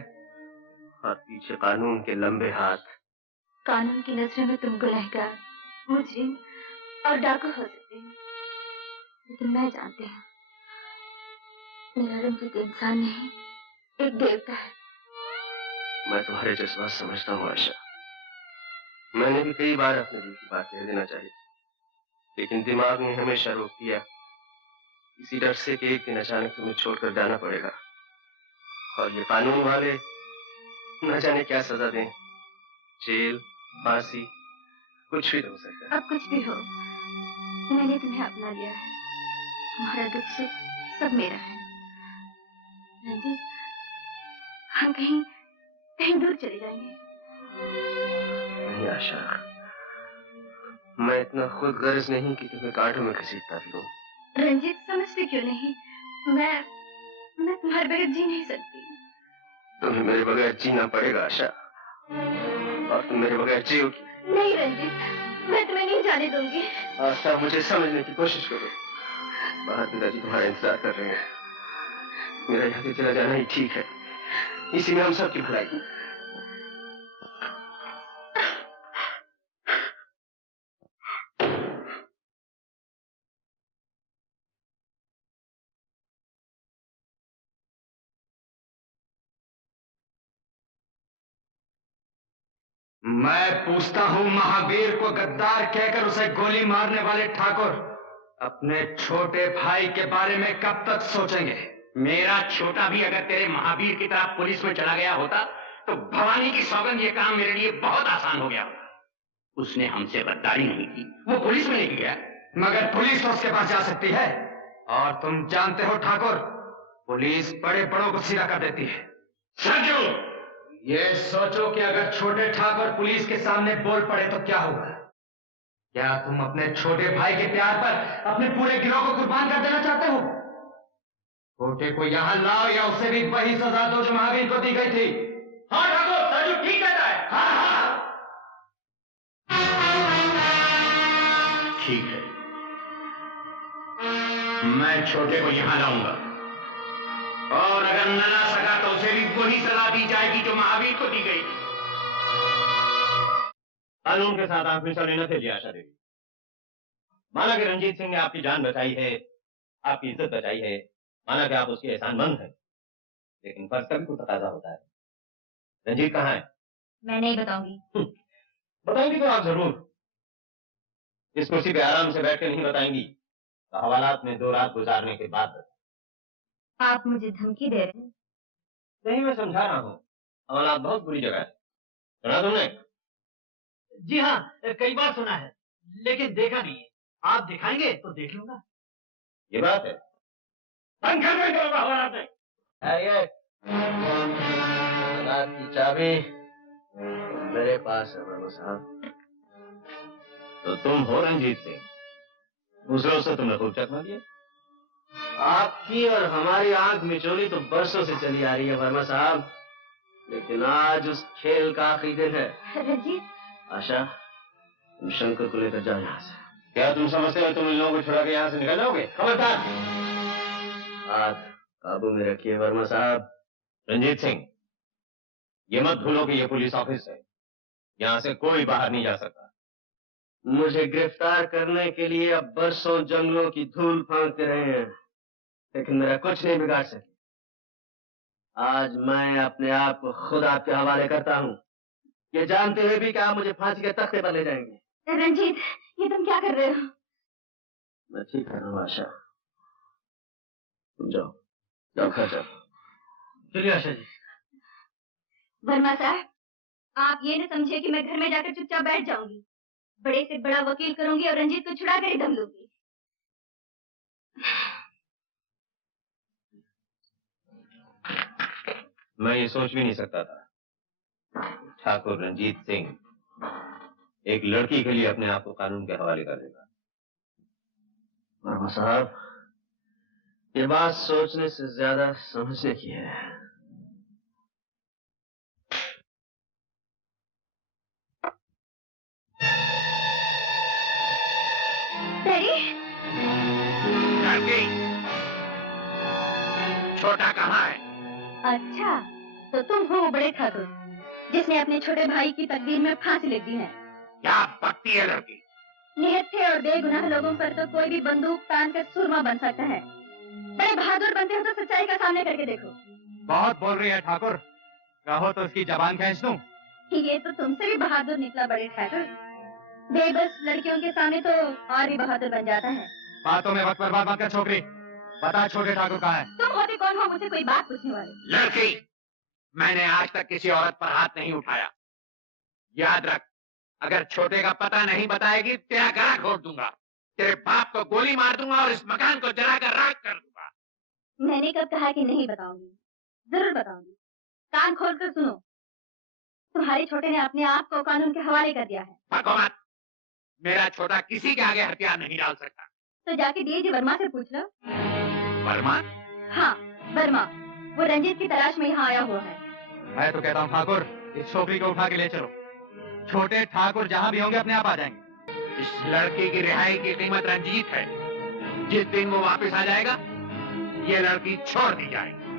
और पीछे कानून के लंबे हाथ। कानून की नजरों में तुम गुनहगार, मुजरिम और डाकू हो सकते हो, लेकिन मैं जानती हूँ मेरा रंजीत इंसान नहीं, एक देवता है। मैं तुम्हारे जज्बात समझता हूँ आशा। मैंने भी कई बार अपने दिल की बात कह देना चाहिए, लेकिन दिमाग ने हमेशा रोक दिया, इसी डर से कि एक दिन अचानक तुम्हें छोड़कर जाना पड़ेगा और ये कानून वाले न जाने क्या सजा दें, जेल, फांसी, कुछ भी हो सकता है। अब कुछ भी हो, मैंने तुम्हें अपना लिया है। तुम्हारा दुख सुख सब मेरा है रंजीत। हम कहीं कहीं दूर चले जाएंगे। नहीं आशा, मैं इतना खुद गर्ज नहीं कि तुम्हें कांटों में घसीटता फिरूं। रंजीत समझते क्यों नहीं? मैं तुम्हारे बगैर जी नहीं सकती। तुम्हें मेरे बगैर जीना पड़ेगा आशा, और तुम मेरे बगैर जियोगी। नहीं रंजीत, मैं तुम्हें नहीं जाने दूंगी। आशा, मुझे समझने की कोशिश करो। बाहर पिताजी तुम्हारा इंतजार कर रहे हैं। मेरा यहाँ से चला जाना ही ठीक है, इसी में हम सबकी भलाई। मैं पूछता हूं, महावीर को गद्दार कहकर उसे गोली मारने वाले ठाकुर अपने छोटे भाई के बारे में कब तक सोचेंगे? मेरा छोटा भी अगर तेरे महावीर की तरह पुलिस में चला गया होता तो भवानी की सौगंध ये काम मेरे लिए बहुत आसान हो गया होता। उसने हमसे गद्दारी नहीं की, वो पुलिस में नहीं गया। मगर पुलिस तो उसके पास जा सकती है, और तुम जानते हो ठाकुर, पुलिस बड़े बड़ों को सीधा कर देती है। सरजू, ये सोचो कि अगर छोटे ठाकुर पुलिस के सामने बोल पड़े तो क्या होगा? क्या तुम अपने छोटे भाई के प्यार पर अपने पूरे गिरोह को कुर्बान कर देना चाहते हो? छोटे को यहां लाओ या उसे भी वही सजा दो जो महावीर को दी गई थी। हाँ ठाकुर, सरजू ठीक कहता है। हाँ हाँ ठीक है, मैं छोटे को यहां लाऊंगा, और अगर न ला सका तो उसे भी वही सजा दी जाएगी जो महावीर को दी गई। कानून के साथ आप हमेशा लेना थे आशा देवी। माना कि रंजीत सिंह ने आपकी जान बचाई है, आपकी इज्जत बचाई है, माना कि आप उसके एहसानमंद हैं, लेकिन फर्ज का भी कुछ तकाजा होता है। रंजीत कहाँ है? मैं नहीं बताऊंगी। बताएंगी तो आप जरूर। इस कुर्सी पे आराम से बैठ के नहीं बताएंगी तो हवालात में 2 रात गुजारने के बाद। आप मुझे धमकी दे रहे हैं? नहीं, मैं समझा रहा हूँ, हवालात बहुत बुरी जगह है। सुना तुमने? जी हाँ, कई बार सुना है, लेकिन देखा नहीं है। आप दिखाएंगे तो देख लूंगा। ये बात है। बंद कर दो हवालात में। रात की चाबी मेरे पास है बाबू साहब। तो तुम हो रंजीत सिंह, दूसरों से तुमने खूब चकमा दिया। आपकी और हमारी आंख मिचोली तो बरसों से चली आ रही है वर्मा साहब, लेकिन आज उस खेल का आखिरी दिन है। रंजीत, आशा, तुम शंकर को लेकर जाओ यहाँ से। क्या तुम समझते हो तुम इन लोगों को छुड़ा के यहाँ से निकल जाओगे? खबरदार! हाथ काबू में रखिए वर्मा साहब। रंजीत सिंह, ये मत भूलो कि ये पुलिस ऑफिस है, यहाँ से कोई बाहर नहीं जा सकता। मुझे गिरफ्तार करने के लिए अब बरसों जंगलों की धूल फांकते रहे हैं, लेकिन मेरा कुछ नहीं बिगाड़ सके। आज मैं अपने आप को खुद आपके हवाले करता हूँ, ये जानते हुए भी कि आप मुझे फांसी के तख्ते पर ले जाएंगे। रंजीत, ये तुम क्या कर रहे हो? मैं ठीक कर रहा हूँ आशा, तुम जाओ। जाओ घर जाओ। चलिए आशा जी। वर्मा साहब, आप ये न समझे कि मैं घर में जाकर चुपचाप बैठ जाऊंगी। बड़े से बड़ा वकील करूंगी और रंजीत को छुड़ा कर ही दम लूंगी। मैं ये सोच भी नहीं सकता था ठाकुर रंजीत सिंह एक लड़की के लिए अपने आप को कानून के हवाले कर देगा। वर्मा साहब, ये बात सोचने से ज्यादा समझने की है। डैडी, छोटा कहाँ है? अच्छा, तो तुम हो बड़े ठाकुर जिसने अपने छोटे भाई की तकदीर में फांसी लिख दी है। क्या बकती है लड़की? निहत्थे और बेगुनाह लोगों पर तो कोई भी बंदूक तान कर सुरमा बन सकता है। बड़े बहादुर बनते हो तो सच्चाई का सामने करके देखो। बहुत बोल रही है ठाकुर, कहो तो उसकी जबान खींच दूं। ये तो तुमसे भी बहादुर निकला बड़े ठाकुर। बेबस लड़कियों के सामने तो और भी बहादुर बन जाता है। बातों में वक्त बर्बाद मत कर छोकरी, बता छोटे ठाकुर कहाँ है? तुम होते कौन हो मुझसे कोई बात पूछने वाले? लड़की, मैंने आज तक किसी औरत पर हाथ नहीं उठाया। याद रख, अगर छोटे का पता नहीं बताएगी तेरा गला घोट दूंगा, तेरे बाप को गोली मार दूंगा और इस मकान को जलाकर राख कर दूंगा। मैंने कब कहा कि नहीं बताऊंगी? जरूर बताऊंगी। कान खोलकर सुनो, तुम्हारे छोटे ने अपने आप को कानून के हवाले कर दिया है। भगो मत, मेरा छोटा किसी के आगे हथियार नहीं डाल सकता। तो जाके डीआईजी वर्मा से पूछ लो। वर्मा? हाँ, वर्मा। वो रंजीत की तलाश में यहाँ आया हुआ है। मैं तो कहता हूँ ठाकुर, इस छोकरी को उठा के ले चलो। छोटे ठाकुर जहाँ भी होंगे अपने आप आ जाएंगे। इस लड़की की रिहाई की कीमत रंजीत है। जिस दिन वो वापस आ जाएगा, ये लड़की छोड़ दी जाएगी।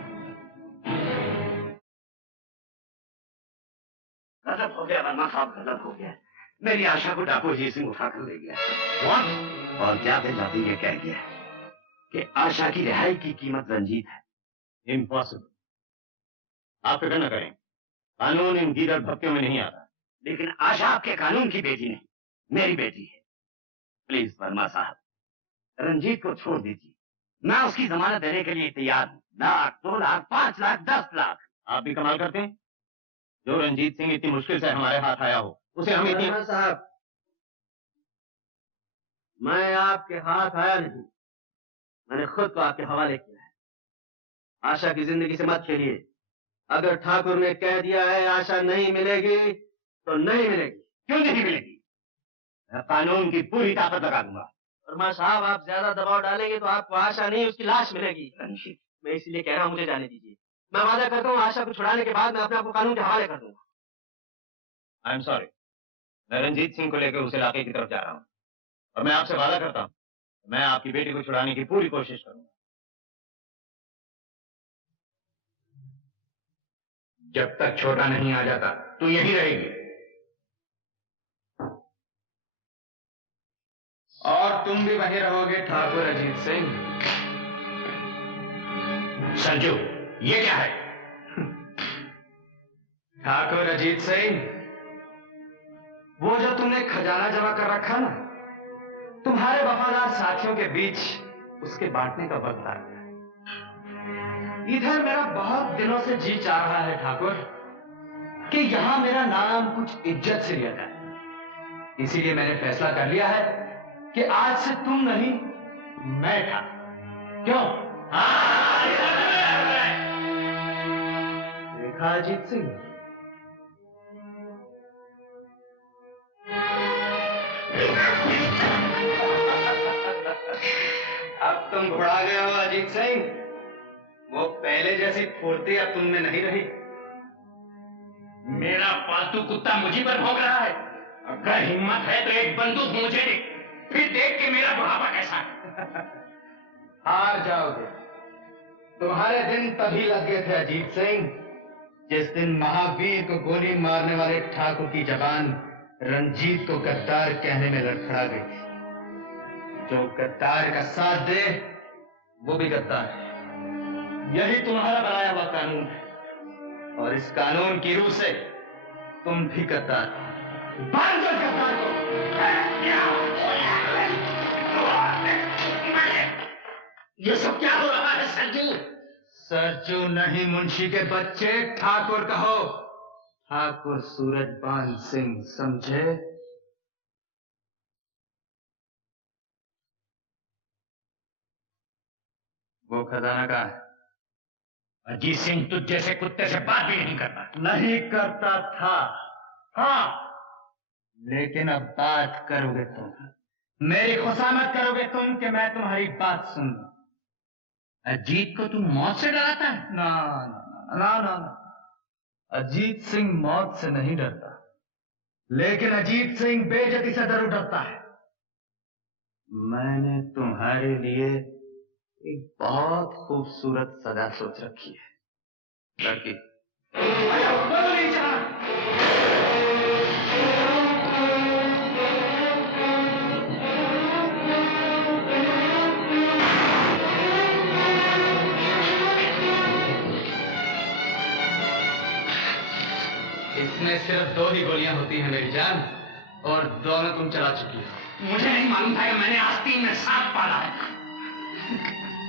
गजब हो गया वर्मा साहब, गजब हो गया। मेरी आशा को डाकू अजीत सिंह उठा कर ले गया और जाते जाते ये कह गया कि आशा की रिहाई की कीमत रंजीत है। इम्पॉसिबल। आप फिक्र न करें, कानून इन गीदड़ भक्तियों में नहीं आता। लेकिन आशा आपके कानून की बेटी नहीं, मेरी बेटी है। प्लीज वर्मा साहब, रंजीत को छोड़ दीजिए। मैं उसकी जमानत देने के लिए तैयार हूँ। 1 लाख, 2 लाख, 5 लाख, 10 लाख। आप भी कमाल करते हैं। जो रंजीत सिंह इतनी मुश्किल से हमारे हाथ आया हो, उसे हम इतनी... वर्मा साहब, मैं आपके हाथ आया नहीं, मैंने खुद को आपके हवाले किया है। आशा की जिंदगी से मत खेलिए। अगर ठाकुर ने कह दिया है आशा नहीं मिलेगी तो नहीं मिलेगी। क्यों नहीं मिलेगी? मैं कानून की पूरी ताकत लगा दूंगा। वर्मा साहब, आप ज्यादा दबाव डालेंगे तो आपको आशा नहीं उसकी लाश मिलेगी। मैं इसीलिए कह रहा हूँ, मुझे जाने दीजिए। मैं वादा करता हूँ आशा को छुड़ाने के बाद मैं अपने आप को कानून के हवाले कर दूंगा। आई एम सॉरी, मैं रंजीत सिंह को लेकर उस इलाके की तरफ जा रहा हूँ और मैं आपसे वादा करता हूँ मैं आपकी बेटी को छुड़ाने की पूरी कोशिश करूंगा। जब तक छोटा नहीं आ जाता तू यहीं रहेगी। और तुम भी वहीं रहोगे ठाकुर अजीत सिंह। संजू, ये क्या है? ठाकुर अजीत सिंह, वो जो तुमने खजाना जमा कर रखा ना, तुम्हारे वफादार साथियों के बीच उसके बांटने का वक्त आ गया। इधर मेरा बहुत दिनों से जी चाह रहा है ठाकुर कि यहां मेरा नाम कुछ इज्जत से लिया जाए। इसीलिए मैंने फैसला कर लिया है कि आज से तुम नहीं, मैं था। क्यों? देखा अजीत सिंह, अब तुम घुड़ा गए हो अजीत सिंह। वो पहले जैसी फुर्ती अब तुम में नहीं रही। मेरा पालतू कुत्ता मुझी पर भौंक रहा है। अगर हिम्मत है तो एक बंदूक मुझे दे, फिर देख के मेरा बुढ़ापा कैसा है। हार जाओगे। तुम्हारे दिन तभी लग गए थे अजीत सिंह, जिस दिन महावीर को गोली मारने वाले ठाकुर की जबान रंजीत को गद्दार कहने में लड़खड़ा गई। जो गद्दार का साथ दे वो भी गद्दार है। यही तुम्हारा बनाया हुआ कानून है और इस कानून की रूह से तुम भी गद्दार हो। बांध दो गद्दार को। ये सब क्या हो रहा है संजू? सरजू नहीं, मुंशी के बच्चे, ठाकुर कहो। ठाकुर सूरजबान सिंह, समझे? वो खजाना कहाँ है? अजीत सिंह तुझ जैसे कुत्ते से बात भी नहीं करता। नहीं करता था, हाँ, लेकिन अब बात करोगे तुम। मेरी खुशामद करोगे तुम कि मैं तुम्हारी बात सुन लूं। अजीत को तू मौत से डराता है? ना ना ना ना ना, अजीत सिंह मौत से नहीं डरता, लेकिन अजीत सिंह बेइज्जती से जरूर डरता है। मैंने तुम्हारे लिए एक बहुत खूबसूरत सजा सोच रखी है। लड़की नहीं चला। इसमें सिर्फ 2 ही गोलियां होती हैं मेरी जान, और दोनों तुम चला चुकी हो। मुझे नहीं मालूम था कि मैंने आस्तीन में सांप पाला है।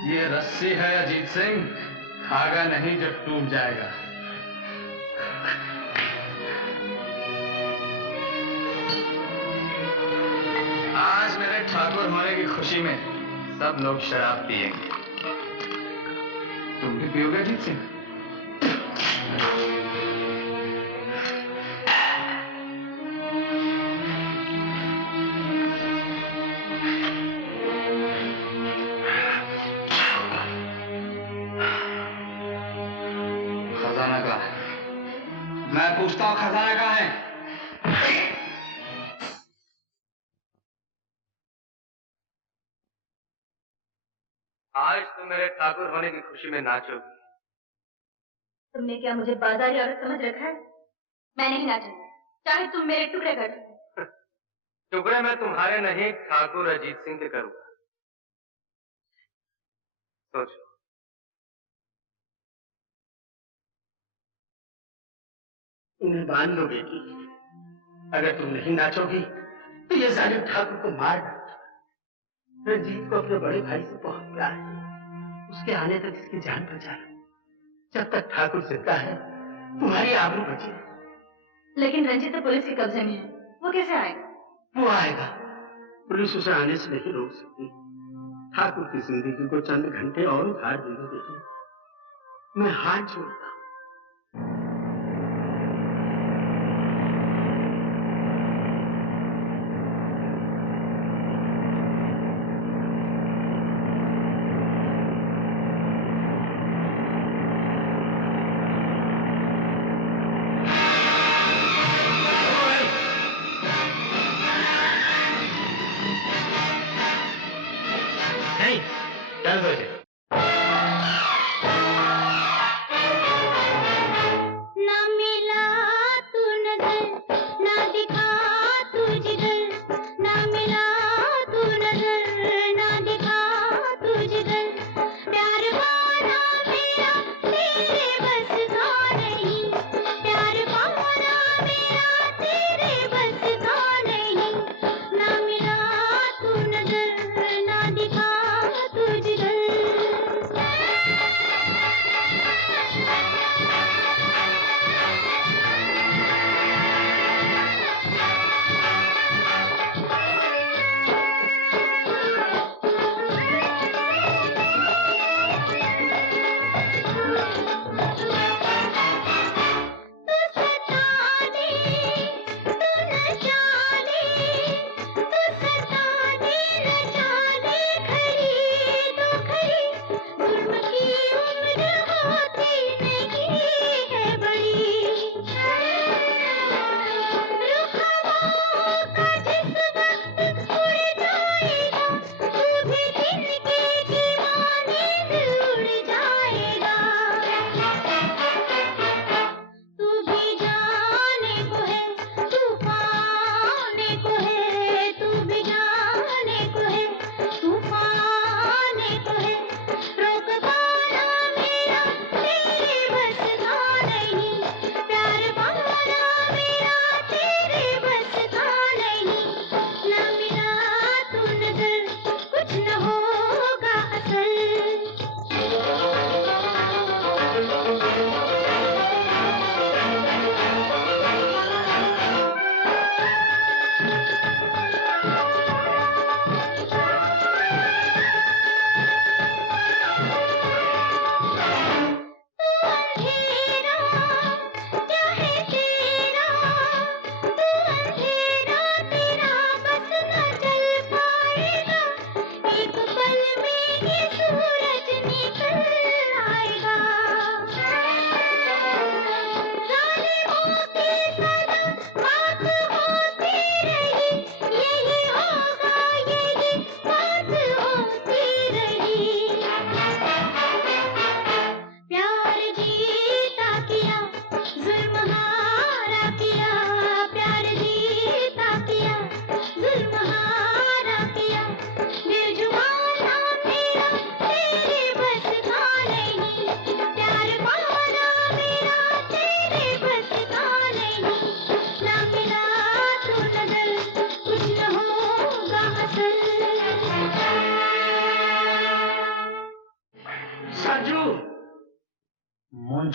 ये रस्सी है अजीत सिंह, धागा नहीं जो टूट जाएगा। आज मेरे ठाकुर होने की खुशी में सब लोग शराब पिएंगे। तुम भी पियोगे अजीत सिंह? खजाना कहाँ है? मैं पूछता हूँ, खजाना कहाँ है? आज तुम मेरे ठाकुर होने की खुशी में नाचोगी। तुमने क्या मुझे बाजारी औरत समझ रखा है? मैं नहीं नाचूंगी, चाहे तुम मेरे टुकड़े कर दो। टुकड़े मैं तुम्हारे नहीं, ठाकुर अजीत सिंह के करूंगा। सोचो। उन्हें मान लो बेटी, अगर तुम नहीं नाचोगी तो ये जालिम ठाकुर को मार डालता। रंजीत को अपने बड़े भाई से बहुत प्यार है, उसके आने तक इसकी जान बचा लो। जब तक ठाकुर जिंदा है तुम्हारी आबरू बची है। लेकिन रंजीत तो पुलिस के कब्जे में है, वो कैसे आएगा? वो आएगा, पुलिस उसे आने से नहीं रोक सकती। ठाकुर की जिंदगी को चंद घंटे और उधार दे दो बेटी, मैं हाथ जोड़ता हूं। चल दो।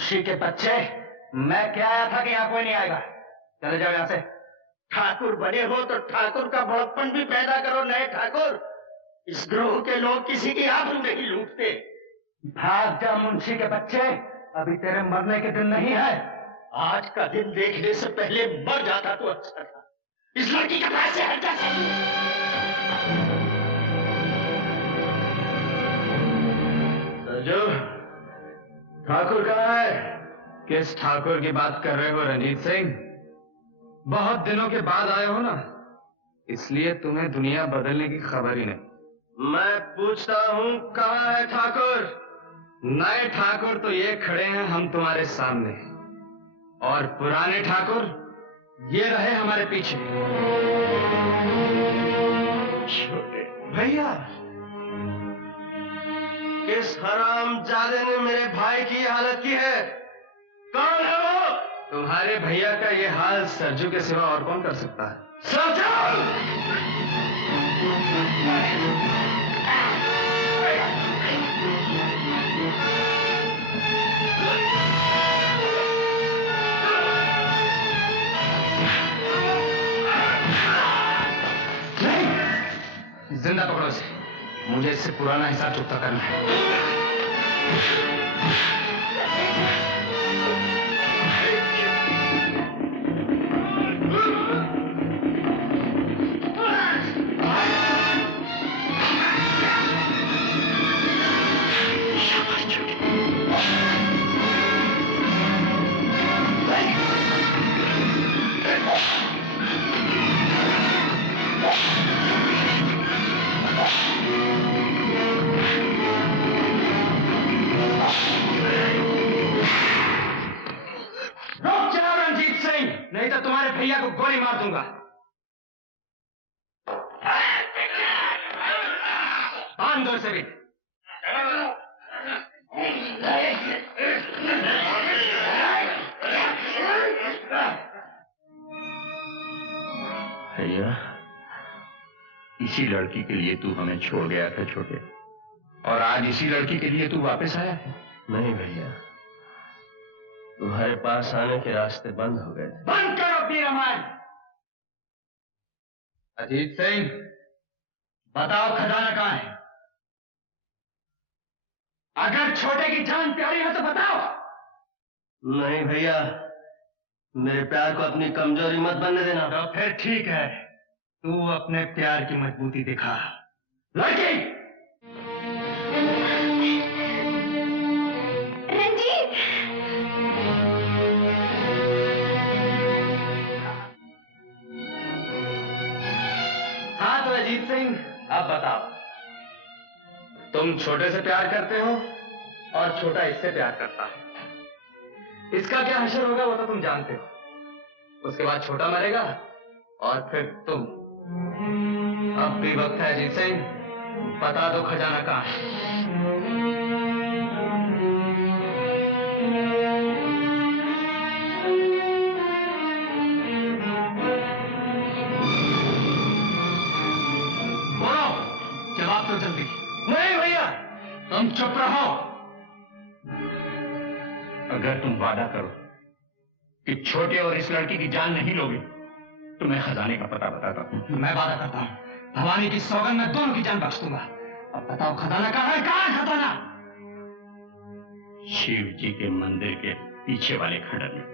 मुंशी के बच्चे, मैं क्या आया था कि यहाँ कोई नहीं आएगा। चले जाओ यहाँ से। ठाकुर बने हो तो ठाकुर का बड़प्पन भी पैदा करो। नए ठाकुर, इस ग्रोह के लोग किसी की आबरू नहीं लूटते। भाग जा मुंशी के बच्चे, अभी तेरे मरने के दिन नहीं है। आज का दिन देखने से पहले मर जाता तो अच्छा था। इस लड़की के पास से हट जा। सरजू, ठाकुर कहाँ है? किस ठाकुर की बात कर रहे हो रंजीत सिंह? बहुत दिनों के बाद आए हो ना, इसलिए तुम्हें दुनिया बदलने की खबर ही नहीं। मैं पूछता हूँ कहाँ है ठाकुर? नए ठाकुर तो ये खड़े हैं हम तुम्हारे सामने, और पुराने ठाकुर ये रहे हमारे पीछे। छोटे भैया, किस हरामजादे ने मेरे भाई की हालत की है? कौन है वो? तुम्हारे भैया का ये हाल सरजू के सिवा और कौन कर सकता है? नहीं, जिंदा पकड़ो इसे। मुझे इससे पुराना हिसाब चुकता करना है। नहीं तो तुम्हारे भैया को गोली मार दूंगा। बांध दो इसे भी। भैया, इसी लड़की के लिए तू हमें छोड़ गया था छोटे, और आज इसी लड़की के लिए तू वापस आया है। नहीं भैया, तुम्हारे पास आने के रास्ते बंद हो गए। बंद करो अपनी रामायण। अजीत सिंह, बताओ खजाना कहाँ है? अगर छोटे की जान प्यारी है तो बताओ। नहीं भैया, मेरे प्यार को अपनी कमजोरी मत बनने देना। तो फिर ठीक है, तू अपने प्यार की मजबूती दिखा। लड़की रंजीत, हाँ तो अजीत सिंह, अब बताओ, तुम छोटे से प्यार करते हो और छोटा इससे प्यार करता है। इसका क्या हशर होगा वो तो तुम जानते हो। उसके बाद छोटा मरेगा और फिर तुम। अब भी वक्त है अजीत सिंह, बता दो खजाना कहाँ है। बोलो, जवाब दो जल्दी। नहीं भैया, तुम चुप रहो। अगर तुम वादा करो कि छोटे और इस लड़की की जान नहीं लोगे तो मैं खजाने का पता बताता हूँ। मैं वादा करता हूँ, भवानी की सौगंध में दोनों की जान बख्श दूंगा। अब बताओ खजाना कहाँ है? कहाँ है खजाना? शिव जी के मंदिर के पीछे वाले खंडर में।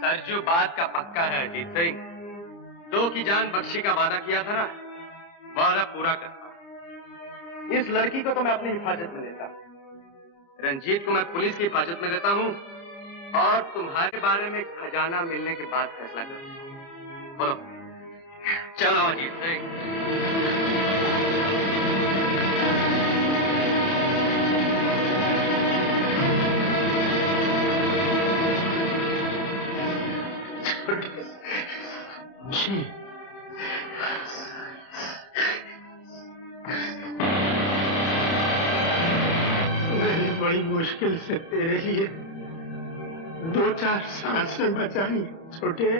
सरजू बात का पक्का है अजीत सिंह। 2 की जान बख्शी का वादा किया था ना, वादा पूरा करता। इस लड़की को तो मैं अपनी हिफाजत में लेता, रंजीत को मैं पुलिस की हिफाजत में लेता हूँ, और तुम्हारे बारे में खजाना मिलने के बाद फैसला करूंगा। बोलो, चलो अजीत सिंह। मैंने बड़ी मुश्किल से तेरे लिए 2-4 सांसें बचाई छोटे।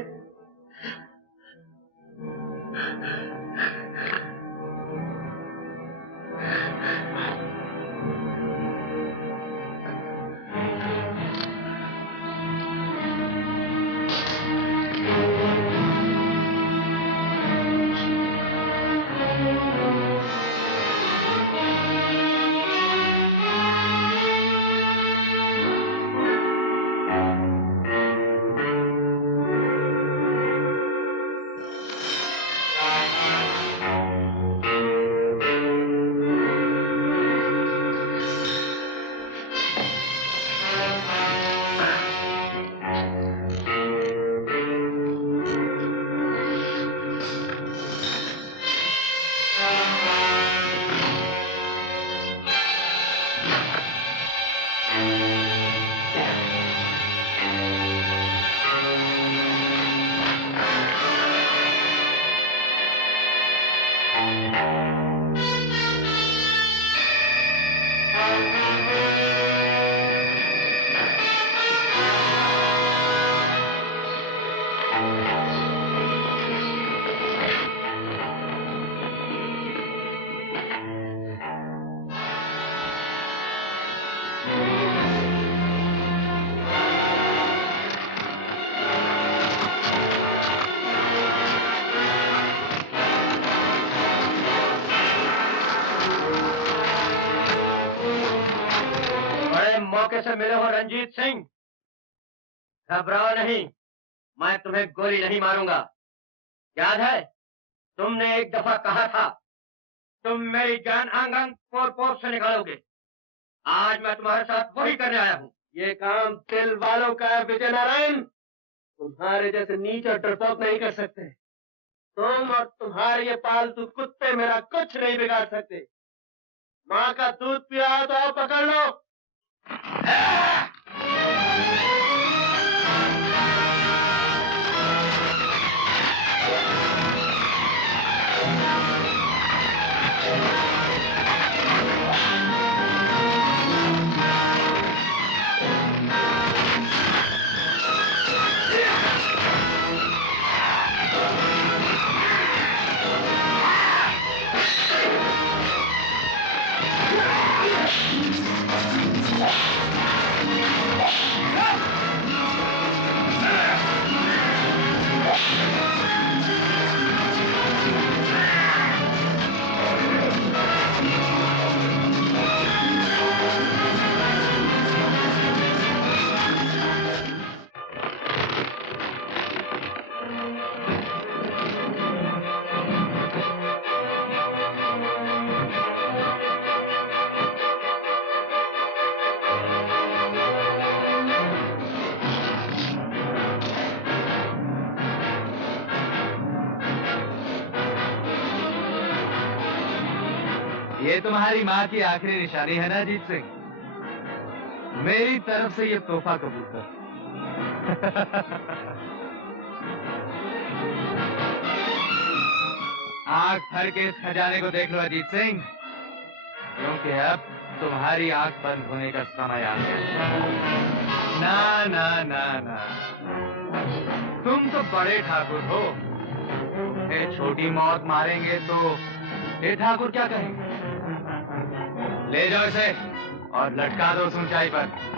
मौके से मिले हो रंजीत सिंह, घबराओ नहीं, मैं तुम्हें गोली नहीं मारूंगा। याद है तुमने एक दफा कहा था तुम मेरी जान आंगन पोर पोर से निकालोगे। आज मैं तुम्हारे साथ वही करने आया हूँ। ये काम दिल वालों का है विजय नारायण, तुम्हारे जैसे नीच और डरपोक नहीं कर सकते। तुम और तुम्हारे ये पालतू कुत्ते मेरा कुछ नहीं बिगाड़ सकते। माँ का दूध पिया तो आप पकड़ लो। ये तुम्हारी माँ की आखिरी निशानी है ना अजीत सिंह? मेरी तरफ से ये तोहफा कबूल कर। आंख भर के इस खजाने को देख लो अजीत सिंह, क्योंकि अब तुम्हारी आंख बंद होने का समय आ गया। ना ना ना ना, तुम तो बड़े ठाकुर हो, तुम्हें छोटी मौत मारेंगे तो ये ठाकुर क्या कहेंगे? ले जाओ इसे और लटका दो उस ऊंचाई पर।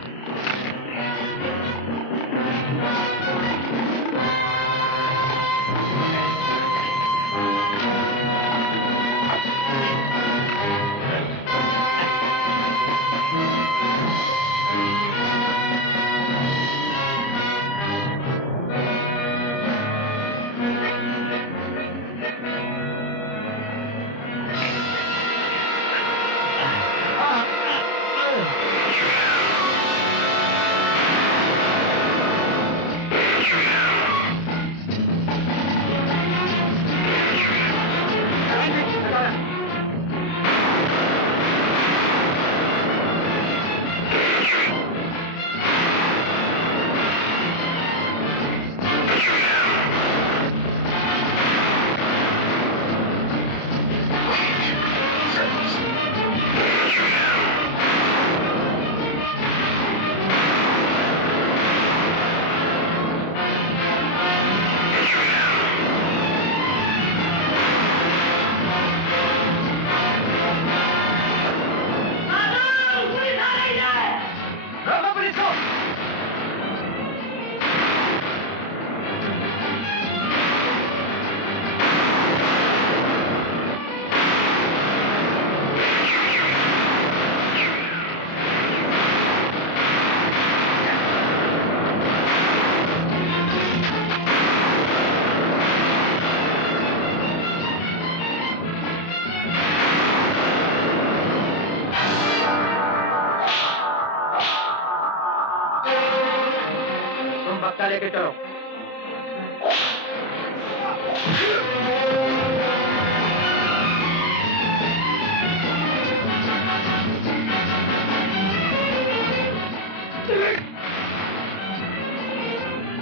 लेके चलो।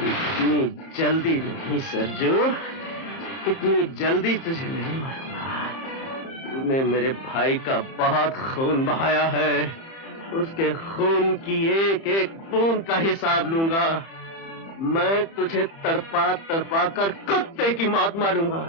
इतनी जल्दी नहीं सरजू, इतनी जल्दी तुझे नहीं मारूंगा। तूने मेरे भाई का बहुत खून बहाया है, उसके खून की एक एक बूंद का हिसाब लूंगा। मैं तुझे तड़पा तड़पा कर कुत्ते की मौत मारूंगा।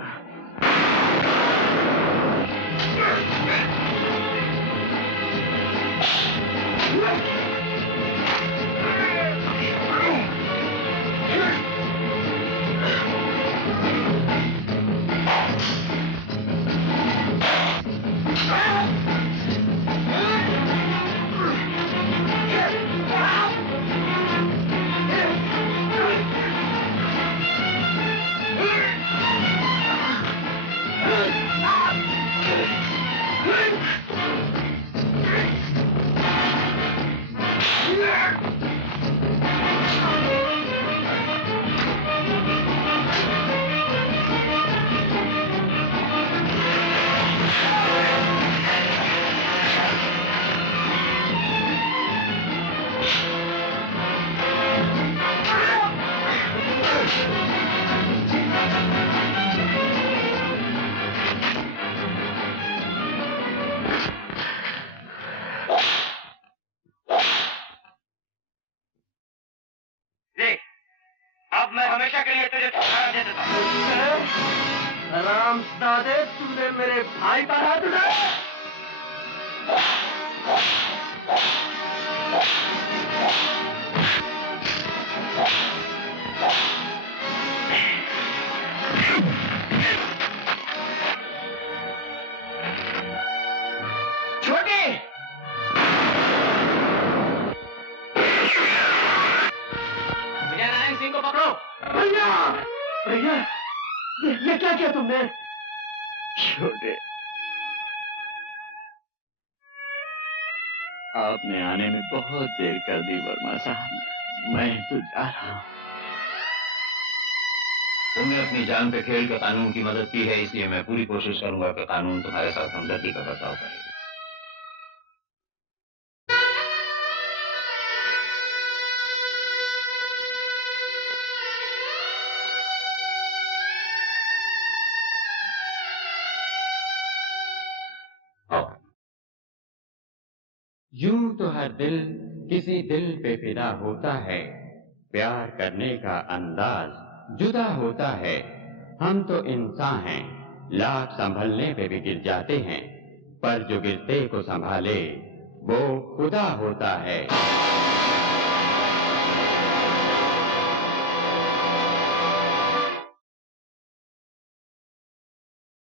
मैं हमेशा के लिए तुझे ठुकरा दे देता हूँ। हरामजादे, तूने मेरे भाई पर हाथ उठाया। छोटी, विजय नारायण सिंह को पकड़ो। भैया, भैया, ये क्या किया तुमने? छोटे, आपने आने में बहुत देर कर दी वर्मा साहब। मैं तो जा रहा हूँ। तुमने अपनी जान पे खेल के कानून की मदद की है, इसलिए मैं पूरी कोशिश करूंगा कि कानून तुम्हारे साथ हमदर्दी का बर्ताव करे। यूं तो हर दिल किसी दिल पे फिदा होता है, प्यार करने का अंदाज जुदा होता है। हम तो इंसान हैं, लाख संभलने पे भी गिर जाते हैं, पर जो गिरते को संभाले वो खुदा होता है।